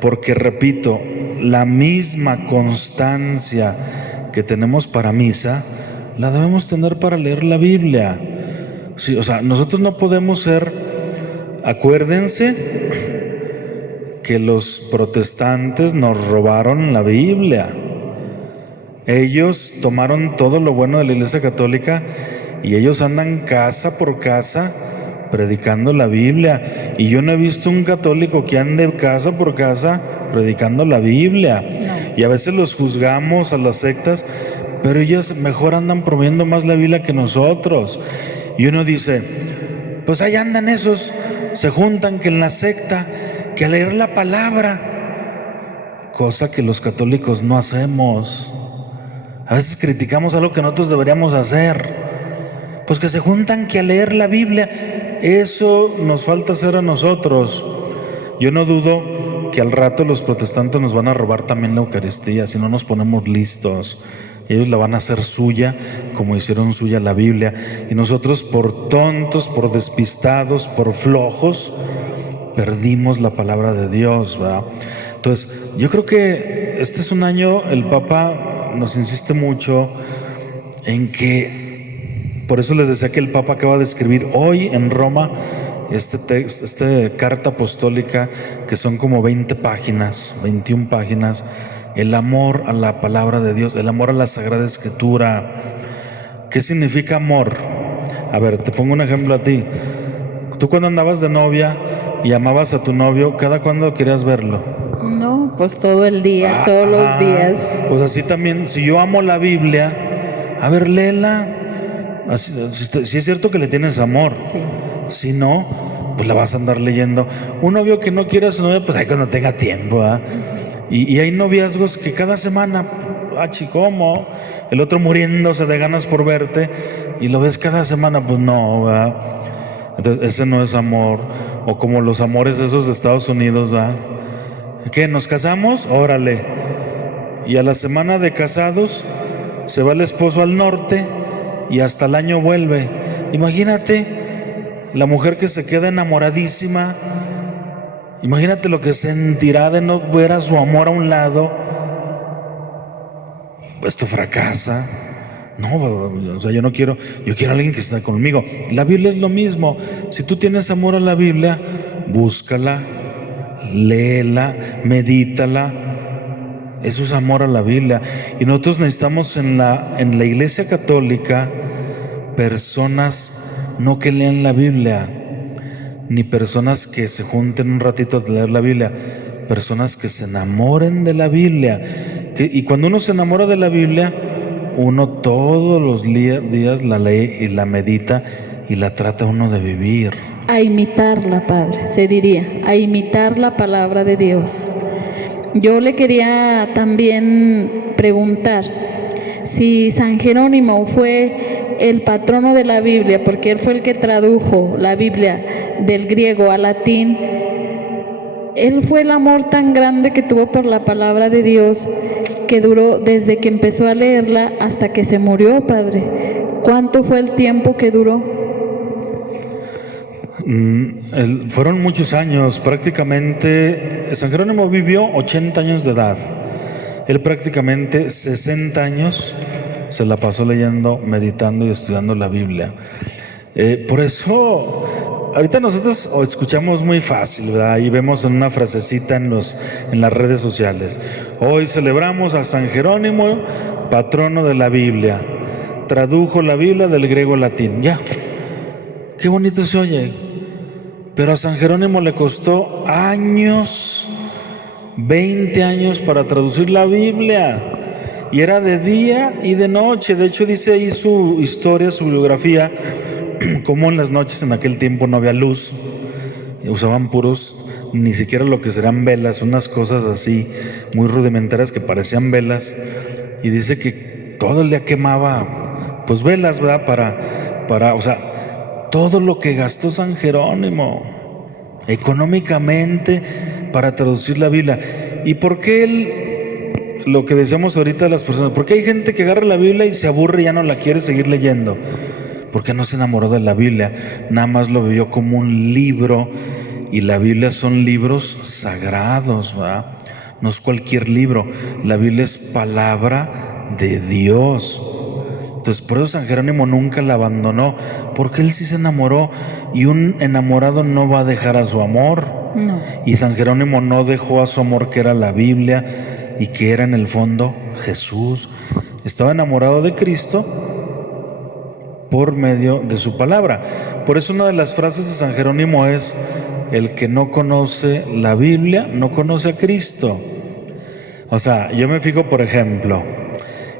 porque repito, la misma constancia que tenemos para misa, la debemos tener para leer la Biblia. Sí, o sea, nosotros no podemos ser, acuérdense que los protestantes nos robaron la Biblia. Ellos tomaron todo lo bueno de la Iglesia Católica y ellos andan casa por casa predicando la Biblia. Y yo no he visto un católico que ande casa por casa predicando la Biblia. No. Y a veces los juzgamos a las sectas, pero ellos mejor andan promoviendo más la Biblia que nosotros. Y uno dice, pues ahí andan esos, se juntan que en la secta, que a leer la palabra, cosa que los católicos no hacemos. A veces criticamos algo que nosotros deberíamos hacer, pues que se juntan que a leer la Biblia. Eso nos falta hacer a nosotros. Yo no dudo que al rato los protestantes nos van a robar también la Eucaristía si no nos ponemos listos. Ellos la van a hacer suya como hicieron suya la Biblia, y nosotros por tontos, por despistados, por flojos perdimos la palabra de Dios, ¿verdad? Entonces, yo creo que este es un año, el Papa nos insiste mucho en que, por eso les decía que el Papa acaba de escribir hoy en Roma esta carta apostólica, que son como 20 páginas, 21 páginas, el amor a la palabra de Dios, el amor a la Sagrada Escritura. ¿Qué significa amor? A ver, te pongo un ejemplo a ti. Tú cuando andabas de novia y amabas a tu novio, ¿cada cuándo querías verlo? No, pues todo el día, todos los días. Pues así también, si yo amo la Biblia, a ver, léela. Si es cierto que le tienes amor. Sí. Si no, pues la vas a andar leyendo. Un novio que no quiere a su novia, pues ahí cuando tenga tiempo, ¿eh? Y hay noviazgos que cada semana, ¿cómo? El otro muriéndose de ganas por verte y lo ves cada semana, pues no, ¿verdad? Entonces ese no es amor. O como los amores esos de Estados Unidos, ¿verdad? ¿Qué? ¿Nos casamos? Órale. Y a la semana de casados se va el esposo al norte y hasta el año vuelve. Imagínate la mujer que se queda enamoradísima. Imagínate lo que sentirá de no ver a su amor a un lado. Esto fracasa. No, o sea, yo quiero a alguien que esté conmigo. La Biblia es lo mismo. Si tú tienes amor a la Biblia, búscala, léela, medítala. Eso es amor a la Biblia. Y nosotros necesitamos en la Iglesia Católica personas no que lean la Biblia, ni personas que se junten un ratito a leer la Biblia, personas que se enamoren de la Biblia. Y cuando uno se enamora de la Biblia, uno todos los días la lee y la medita y la trata uno de vivir. A imitarla, Padre, se diría, a imitar la palabra de Dios. Yo le quería también preguntar si San Jerónimo fue el patrono de la Biblia, porque él fue el que tradujo la Biblia del griego al latín. Él fue el amor tan grande que tuvo por la palabra de Dios, que duró desde que empezó a leerla hasta que se murió, Padre. ¿Cuánto fue el tiempo que duró? Fueron muchos años. Prácticamente San Jerónimo vivió 80 años de edad. Él prácticamente 60 años se la pasó leyendo, meditando y estudiando la Biblia. Por eso ahorita nosotros escuchamos muy fácil, ¿verdad? Y vemos en una frasecita en las redes sociales: hoy celebramos a San Jerónimo, patrono de la Biblia. Tradujo la Biblia del griego al latín. Ya, qué bonito se oye. Pero a San Jerónimo le costó años, 20 años para traducir la Biblia. Y era de día y de noche. De hecho, dice ahí su historia, su biografía, como en las noches en aquel tiempo no había luz. Usaban puros, ni siquiera lo que serán velas, unas cosas así muy rudimentarias que parecían velas. Y dice que todo el día quemaba, pues velas, ¿verdad? o sea, todo lo que gastó San Jerónimo económicamente para traducir la Biblia. ¿Y por qué lo que decíamos ahorita de las personas? ¿Por qué hay gente que agarra la Biblia y se aburre y ya no la quiere seguir leyendo? Porque no se enamoró de la Biblia, nada más lo vio como un libro, y la Biblia son libros sagrados, ¿verdad? No es cualquier libro, la Biblia es palabra de Dios. Entonces por eso San Jerónimo nunca la abandonó, porque él sí se enamoró, y un enamorado no va a dejar a su amor. No. Y San Jerónimo no dejó a su amor, que era la Biblia y que era en el fondo Jesús. Estaba enamorado de Cristo por medio de su palabra. Por eso una de las frases de San Jerónimo es: el que no conoce la Biblia no conoce a Cristo. O sea, yo me fijo, por ejemplo,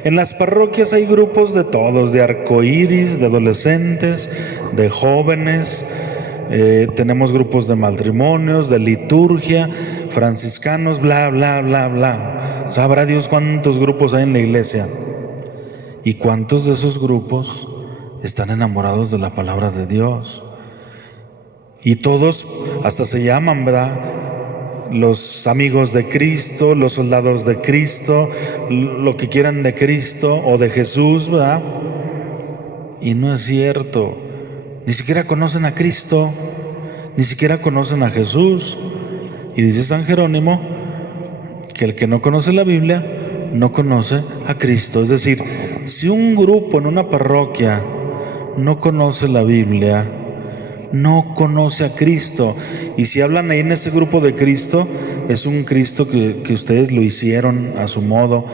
en las parroquias hay grupos de todos, de arcoíris, de adolescentes, de jóvenes, tenemos grupos de matrimonios, de liturgia, franciscanos, bla, bla, bla, bla. Sabrá Dios cuántos grupos hay en la iglesia. ¿Y cuántos de esos grupos están enamorados de la palabra de Dios? Y todos hasta se llaman, ¿verdad?, los amigos de Cristo, los soldados de Cristo, lo que quieran de Cristo o de Jesús, ¿verdad? Y no es cierto. Ni siquiera conocen a Cristo, ni siquiera conocen a Jesús. Y dice San Jerónimo que el que no conoce la Biblia no conoce a Cristo. Es decir, si un grupo en una parroquia no conoce la Biblia, no conoce a Cristo. Y si hablan ahí en ese grupo de Cristo, es un Cristo que ustedes lo hicieron a su modo,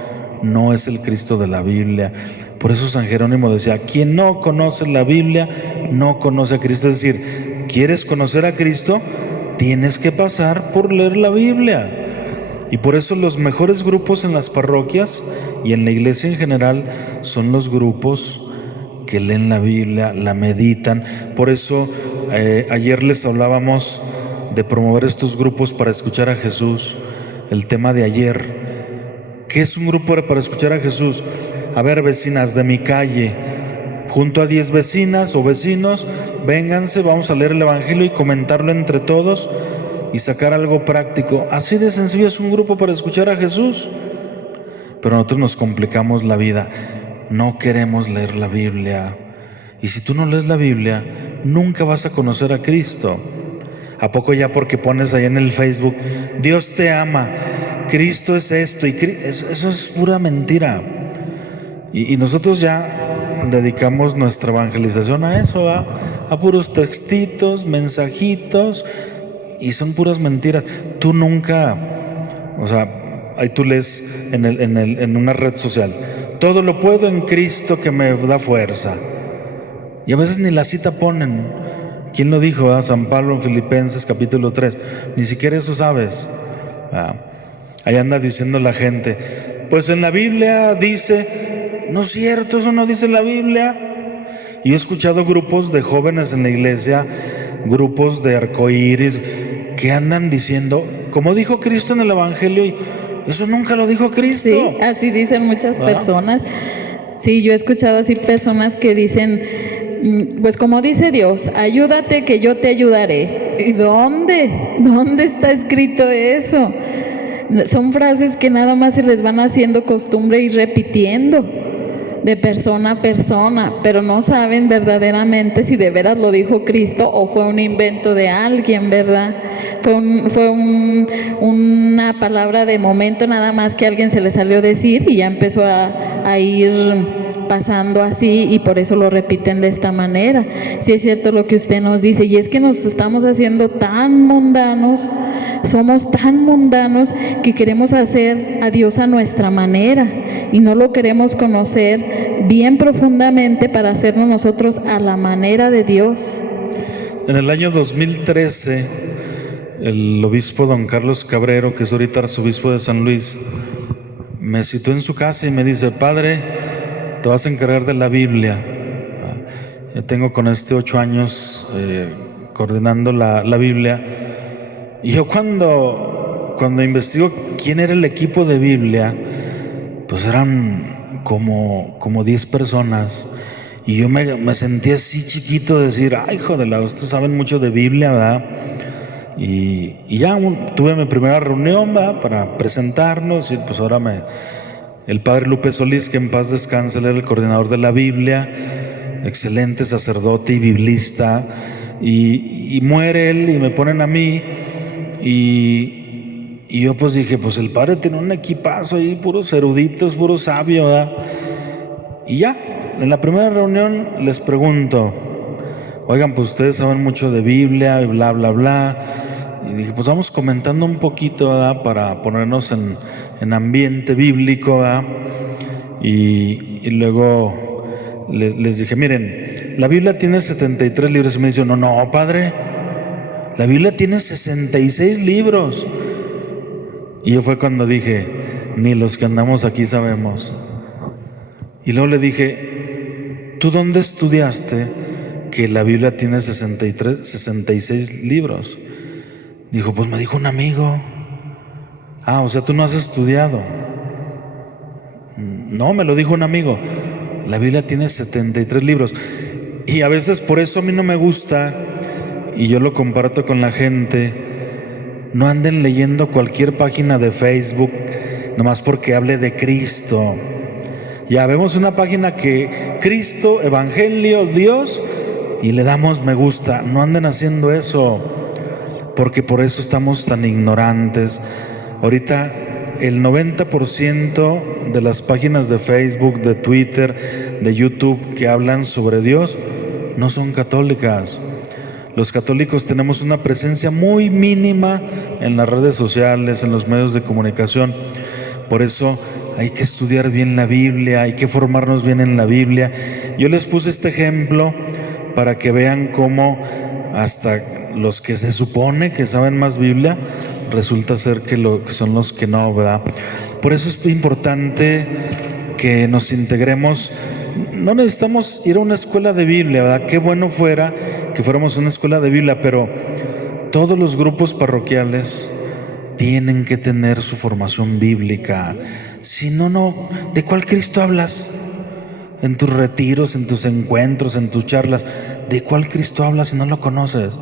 no es el Cristo de la Biblia. Por eso San Jerónimo decía: quien no conoce la Biblia no conoce a Cristo. Es decir, ¿quieres conocer a Cristo? Tienes que pasar por leer la Biblia. Y por eso los mejores grupos en las parroquias y en la iglesia en general son los grupos que leen la Biblia, la meditan. Por eso ayer les hablábamos de promover estos grupos para escuchar a Jesús. El tema de ayer: ¿qué es un grupo para escuchar a Jesús? A ver, vecinas de mi calle, junto a 10 vecinas o vecinos, vénganse, vamos a leer el Evangelio y comentarlo entre todos y sacar algo práctico. Así de sencillo es un grupo para escuchar a Jesús. Pero nosotros nos complicamos la vida. No queremos leer la Biblia. Y si tú no lees la Biblia, nunca vas a conocer a Cristo. ¿A poco ya porque pones ahí en el Facebook: Dios te ama, Cristo es esto? Y eso es pura mentira. Y nosotros ya dedicamos nuestra evangelización a eso, a puros textitos, mensajitos, y son puras mentiras. Tú nunca, o sea, ahí tú lees en una red social: todo lo puedo en Cristo que me da fuerza. Y a veces ni la cita ponen. ¿Quién lo dijo? San Pablo en Filipenses capítulo 3. Ni siquiera eso sabes. Ahí anda diciendo la gente: pues en la Biblia dice. No es cierto, eso no dice la Biblia. Y he escuchado grupos de jóvenes en la iglesia, grupos de arcoíris, que andan diciendo, como dijo Cristo en el Evangelio, y eso nunca lo dijo Cristo. Sí, así dicen muchas personas. Sí, yo he escuchado así personas que dicen, pues como dice Dios, ayúdate que yo te ayudaré. ¿Y dónde? ¿Dónde está escrito eso? Son frases que nada más se les van haciendo costumbre y repitiendo de persona a persona, pero no saben verdaderamente si de veras lo dijo Cristo o fue un invento de alguien, ¿verdad? Fue una palabra de momento nada más que alguien se le salió decir y ya empezó a ir pasando así, y por eso lo repiten de esta manera. Sí es cierto lo que usted nos dice, y es que nos estamos haciendo tan mundanos, somos tan mundanos que queremos hacer a Dios a nuestra manera y no lo queremos conocer bien profundamente para hacernos nosotros a la manera de Dios. En el año 2013, el obispo don Carlos Cabrero, que es ahorita arzobispo de San Luis, me citó en su casa y me dice: padre, te vas a encargar de la Biblia. Yo tengo con 8 años coordinando la Biblia. Y yo cuando investigo quién era el equipo de Biblia, pues eran como 10 personas. Y yo me sentí así chiquito de decir, ay, joder, estos saben mucho de Biblia, ¿verdad? Y ya tuve mi primera reunión, ¿verdad?, para presentarnos. Y pues ahora el padre Lupe Solís, que en paz descanse, él era el coordinador de la Biblia, excelente sacerdote y biblista. Y muere él y me ponen a mí. Y yo pues dije, pues el padre tiene un equipazo ahí, puros eruditos, puro sabio, ¿verdad? Y ya, en la primera reunión les pregunto, oigan, pues ustedes saben mucho de Biblia y bla, bla, bla. Y dije, pues vamos comentando un poquito, ¿verdad?, para ponernos en ambiente bíblico, ¿verdad? Y luego les dije, miren, la Biblia tiene 73 libros. Y me dice, no, padre, la Biblia tiene 66 libros. Y yo fue cuando dije, ni los que andamos aquí sabemos. Y luego le dije, ¿tú dónde estudiaste que la Biblia tiene 66 libros? Dijo, pues me dijo un amigo. Ah, o sea, tú no has estudiado. No, me lo dijo un amigo. La Biblia tiene 73 libros. Y a veces por eso a mí no me gusta, y yo lo comparto con la gente, no anden leyendo cualquier página de Facebook nomás porque hable de Cristo. Ya vemos una página que Cristo, Evangelio, Dios, y le damos me gusta. No anden haciendo eso, porque por eso estamos tan ignorantes. Ahorita el 90% de las páginas de Facebook, de Twitter, de YouTube que hablan sobre Dios no son católicas. Los católicos tenemos una presencia muy mínima en las redes sociales, en los medios de comunicación. Por eso hay que estudiar bien la Biblia, hay que formarnos bien en la Biblia. Yo les puse este ejemplo para que vean cómo hasta los que se supone que saben más Biblia, resulta ser que son los que no, ¿verdad? Por eso es importante que nos integremos. No necesitamos ir a una escuela de Biblia, ¿verdad? Qué bueno fuera que fuéramos a una escuela de Biblia, pero todos los grupos parroquiales tienen que tener su formación bíblica. Si no, ¿de cuál Cristo hablas? En tus retiros, en tus encuentros, en tus charlas, ¿de cuál Cristo hablas si no lo conoces?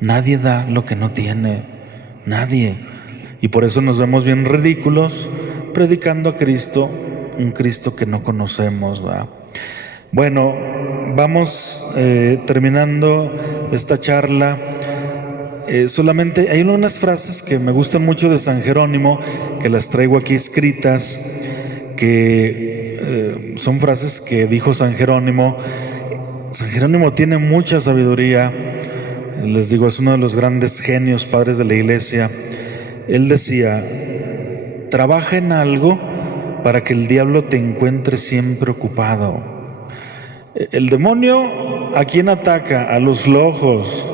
Nadie da lo que no tiene, nadie. Y por eso nos vemos bien ridículos predicando a Cristo, un Cristo que no conocemos, ¿verdad? Bueno, vamos terminando esta charla. Solamente hay unas frases que me gustan mucho de San Jerónimo, que las traigo aquí escritas, que son frases que dijo San Jerónimo. San Jerónimo tiene mucha sabiduría, les digo, es uno de los grandes genios, padres de la iglesia. Él decía, trabaja en algo para que el diablo te encuentre siempre ocupado. El demonio, ¿a quién ataca? A los flojos,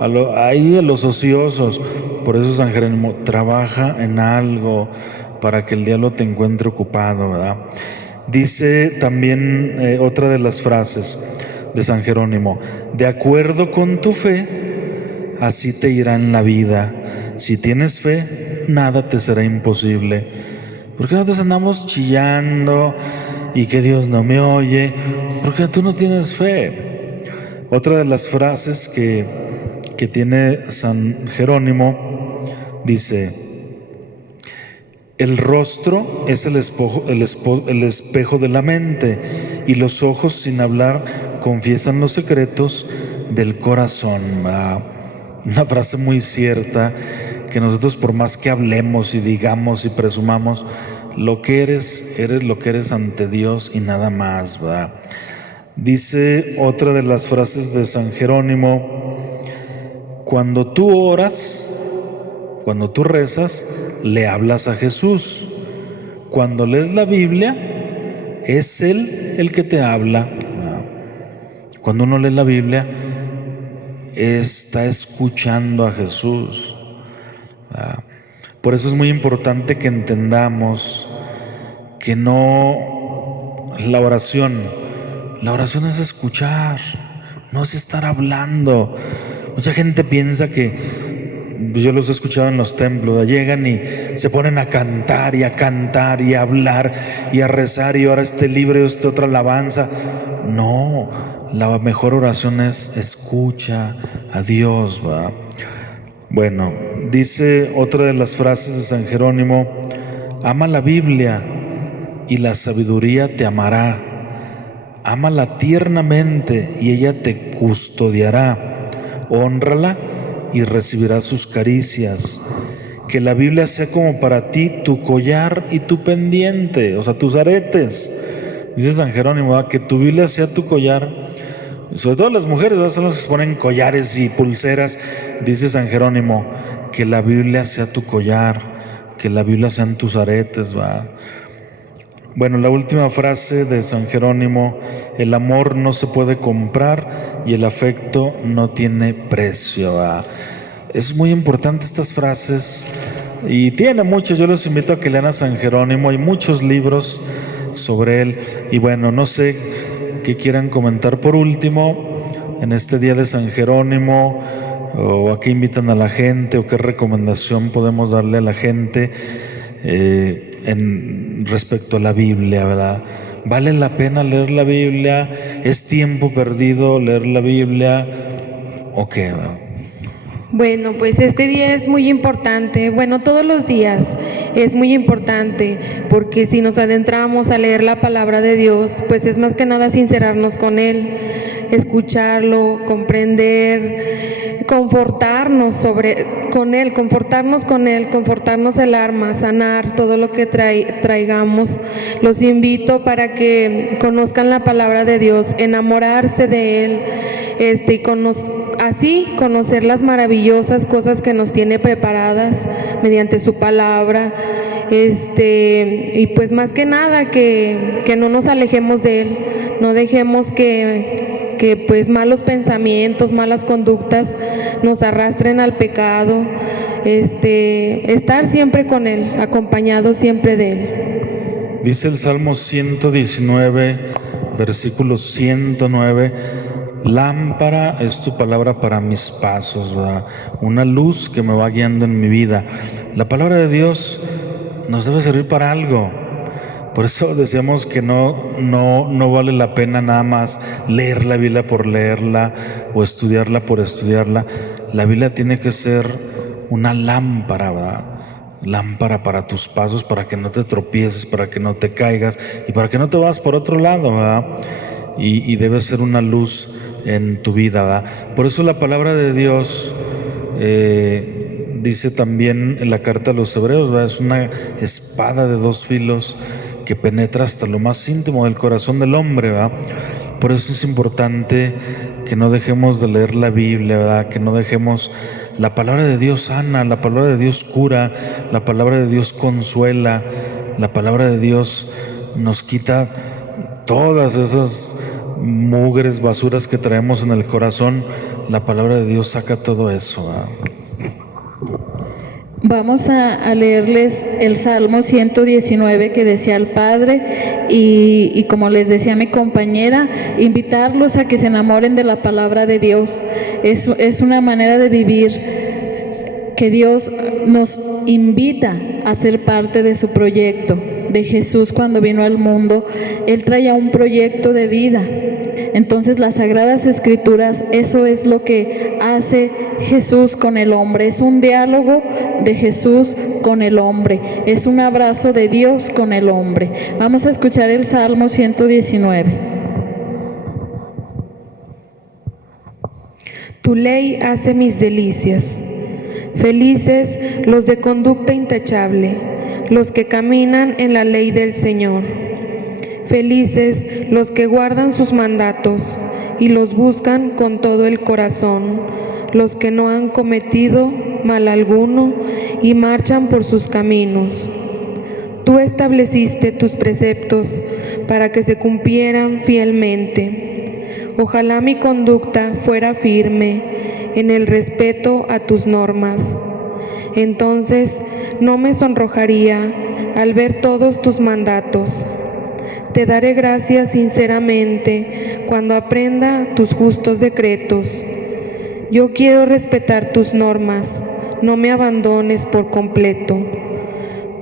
a los ociosos. Por eso San Jerónimo, trabaja en algo para que el diablo te encuentre ocupado, ¿verdad? Dice también otra de las frases de San Jerónimo, de acuerdo con tu fe, así te irá en la vida. Si tienes fe, nada te será imposible. ¿Por qué nosotros andamos chillando y que Dios no me oye? Porque tú no tienes fe. Otra de las frases que tiene San Jerónimo dice, el rostro es el espejo de la mente, y los ojos sin hablar confiesan los secretos del corazón. Una frase muy cierta, que nosotros por más que hablemos y digamos y presumamos, lo que eres lo que eres ante Dios y nada más, ¿verdad? Dice otra de las frases de San Jerónimo, cuando tú oras, cuando tú rezas, le hablas a Jesús. Cuando lees la Biblia, es Él el que te habla. Cuando uno lee la Biblia, está escuchando a Jesús. Por eso es muy importante que entendamos que la oración es escuchar, no es estar hablando. Mucha gente piensa que, yo los he escuchado en los templos, llegan y se ponen a cantar y a hablar y a rezar, y ahora este libro y esta otra alabanza. No, la mejor oración es escucha a Dios, ¿va? Bueno, dice otra de las frases de San Jerónimo: ama la Biblia y la sabiduría te amará. Ámala tiernamente y ella te custodiará. Hónrala y recibirás sus caricias. Que la Biblia sea como para ti tu collar y tu pendiente, o sea, tus aretes. Dice San Jerónimo, ¿verdad? Que tu Biblia sea tu collar. Sobre todo las mujeres, ¿verdad? Son las que se ponen collares y pulseras. Dice San Jerónimo, que la Biblia sea tu collar, que la Biblia sean tus aretes, ¿va? Bueno, la última frase de San Jerónimo: el amor no se puede comprar y el afecto no tiene precio, ¿va? Es muy importante estas frases y tiene muchos. Yo los invito a que lean a San Jerónimo, hay muchos libros sobre él. Y bueno, no sé qué quieran comentar por último en este día de San Jerónimo, o a qué invitan a la gente, o qué recomendación podemos darle a la gente en respecto a la Biblia, ¿verdad? ¿Vale la pena leer la Biblia? ¿Es tiempo perdido leer la Biblia? ¿O qué? Bueno, pues este día es muy importante, bueno, todos los días es muy importante, porque si nos adentramos a leer la palabra de Dios, pues es más que nada sincerarnos con Él, escucharlo, comprender, confortarnos con Él, confortarnos el alma, sanar todo lo que traigamos. Los invito para que conozcan la palabra de Dios, enamorarse de Él, y así conocer las maravillosas cosas que nos tiene preparadas mediante su palabra, y pues más que nada que no nos alejemos de Él, no dejemos que pues malos pensamientos, malas conductas nos arrastren al pecado, estar siempre con Él, acompañado siempre de Él. Dice el Salmo 119, versículo 109: lámpara es tu palabra para mis pasos, ¿verdad? Una luz que me va guiando en mi vida. La palabra de Dios nos debe servir para algo. Por eso decíamos que no vale la pena nada más leer la Biblia por leerla o estudiarla por estudiarla. La Biblia tiene que ser una lámpara, ¿verdad? Lámpara para tus pasos, para que no te tropieces, para que no te caigas y para que no te vas por otro lado, ¿verdad? Y debe ser una luz en tu vida, ¿verdad? Por eso la palabra de Dios dice también en la carta a los Hebreos, ¿verdad? Es una espada de dos filos que penetra hasta lo más íntimo del corazón del hombre, ¿verdad? Por eso es importante que no dejemos de leer la Biblia, ¿verdad? Que no dejemos. La palabra de Dios sana, la palabra de Dios cura, la palabra de Dios consuela, la palabra de Dios nos quita todas esas mugres, basuras que traemos en el corazón. La palabra de Dios saca todo eso, ¿verdad? Vamos a leerles el Salmo 119 que decía el Padre, y como les decía mi compañera, invitarlos a que se enamoren de la palabra de Dios. Es una manera de vivir que Dios nos invita a ser parte de su proyecto. De Jesús, cuando vino al mundo, Él traía un proyecto de vida. Entonces las Sagradas Escrituras, eso es lo que hace Jesús con el hombre. Es un diálogo de Jesús con el hombre. Es un abrazo de Dios con el hombre. Vamos a escuchar el Salmo 119. Tu ley hace mis delicias. Felices los de conducta intachable, los que caminan en la ley del Señor. Felices los que guardan sus mandatos y los buscan con todo el corazón, los que no han cometido mal alguno y marchan por sus caminos. Tú estableciste tus preceptos para que se cumplieran fielmente. Ojalá mi conducta fuera firme en el respeto a tus normas. Entonces no me sonrojaría al ver todos tus mandatos. Te daré gracias sinceramente cuando aprenda tus justos decretos. Yo quiero respetar tus normas, no me abandones por completo.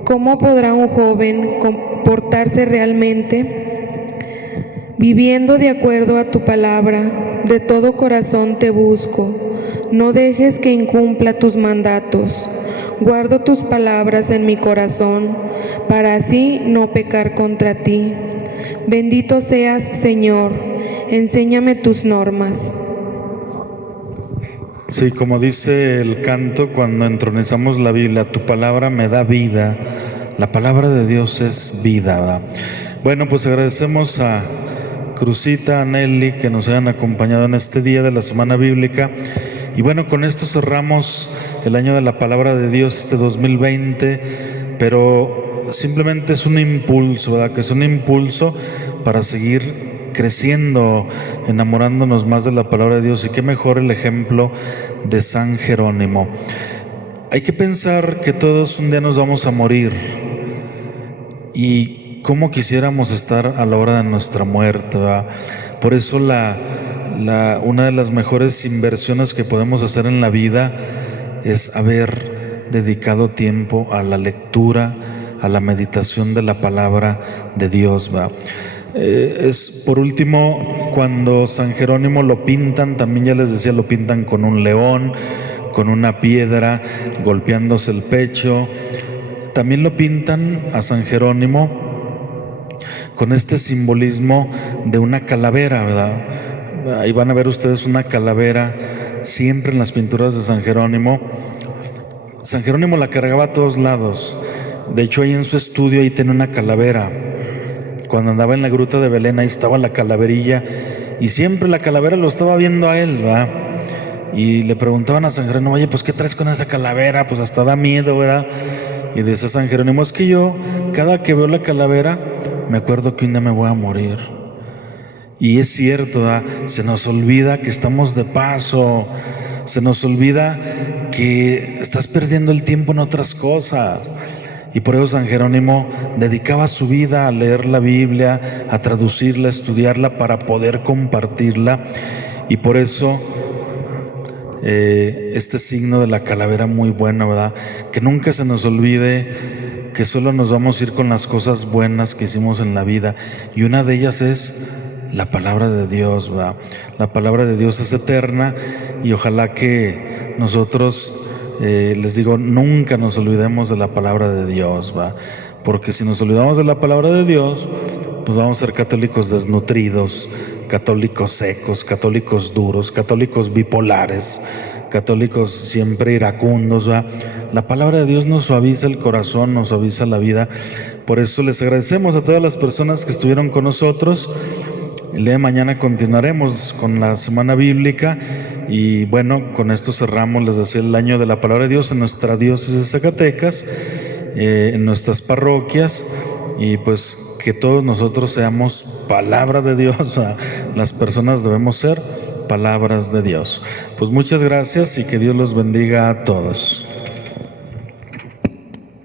¿Cómo podrá un joven comportarse realmente? viviendo de acuerdo a tu palabra. De todo corazón te busco. No dejes que incumpla tus mandatos. Guardo tus palabras en mi corazón, para así no pecar contra ti. Bendito seas, Señor. Enséñame tus normas. Sí, como dice el canto, cuando entronizamos la Biblia, tu palabra me da vida. La palabra de Dios es vida, ¿verdad? Bueno, pues agradecemos a Crucita, a Nelly, que nos hayan acompañado en este día de la Semana Bíblica. Y bueno, con esto cerramos el año de la palabra de Dios, este 2020, pero simplemente es un impulso, ¿verdad? Que es un impulso para seguir creciendo, enamorándonos más de la palabra de Dios. Y qué mejor el ejemplo de San Jerónimo. Hay que pensar que todos un día nos vamos a morir, y cómo quisiéramos estar a la hora de nuestra muerte, ¿verdad? Por eso una de las mejores inversiones que podemos hacer en la vida es haber dedicado tiempo a la lectura, a la meditación de la palabra de Dios, ¿verdad? Por último, cuando San Jerónimo lo pintan, también ya les decía, lo pintan con un león, con una piedra, golpeándose el pecho. También lo pintan a San Jerónimo con este simbolismo de una calavera, ¿verdad? Ahí van a ver ustedes una calavera siempre en las pinturas de San Jerónimo. San Jerónimo la cargaba a todos lados. De hecho, ahí en su estudio ahí tiene una calavera. Cuando andaba en la gruta de Belén, ahí estaba la calaverilla, y siempre la calavera lo estaba viendo a él, ¿verdad? Y le preguntaban a San Jerónimo: oye, pues ¿qué traes con esa calavera? Pues hasta da miedo, ¿verdad? Y dice San Jerónimo: es que yo, cada que veo la calavera, me acuerdo que un día me voy a morir. Y es cierto, ¿verdad? Se nos olvida que estamos de paso, se nos olvida que estás perdiendo el tiempo en otras cosas. Y por eso San Jerónimo dedicaba su vida a leer la Biblia, a traducirla, a estudiarla para poder compartirla. Y por eso este signo de la calavera, muy bueno, ¿verdad? Que nunca se nos olvide que solo nos vamos a ir con las cosas buenas que hicimos en la vida, y una de ellas es la palabra de Dios, ¿verdad? La palabra de Dios es eterna, y ojalá que nosotros, les digo, nunca nos olvidemos de la palabra de Dios, ¿va? Porque si nos olvidamos de la palabra de Dios, pues vamos a ser católicos desnutridos, católicos secos, católicos duros, católicos bipolares, católicos siempre iracundos, ¿va? La palabra de Dios nos suaviza el corazón, nos suaviza la vida. Por eso les agradecemos a todas las personas que estuvieron con nosotros. El día de mañana continuaremos con la Semana Bíblica, y bueno, con esto cerramos, les decía, el año de la palabra de Dios en nuestra diócesis de Zacatecas, en nuestras parroquias, y pues que todos nosotros seamos palabra de Dios. Las personas debemos ser palabras de Dios. Pues muchas gracias y que Dios los bendiga a todos.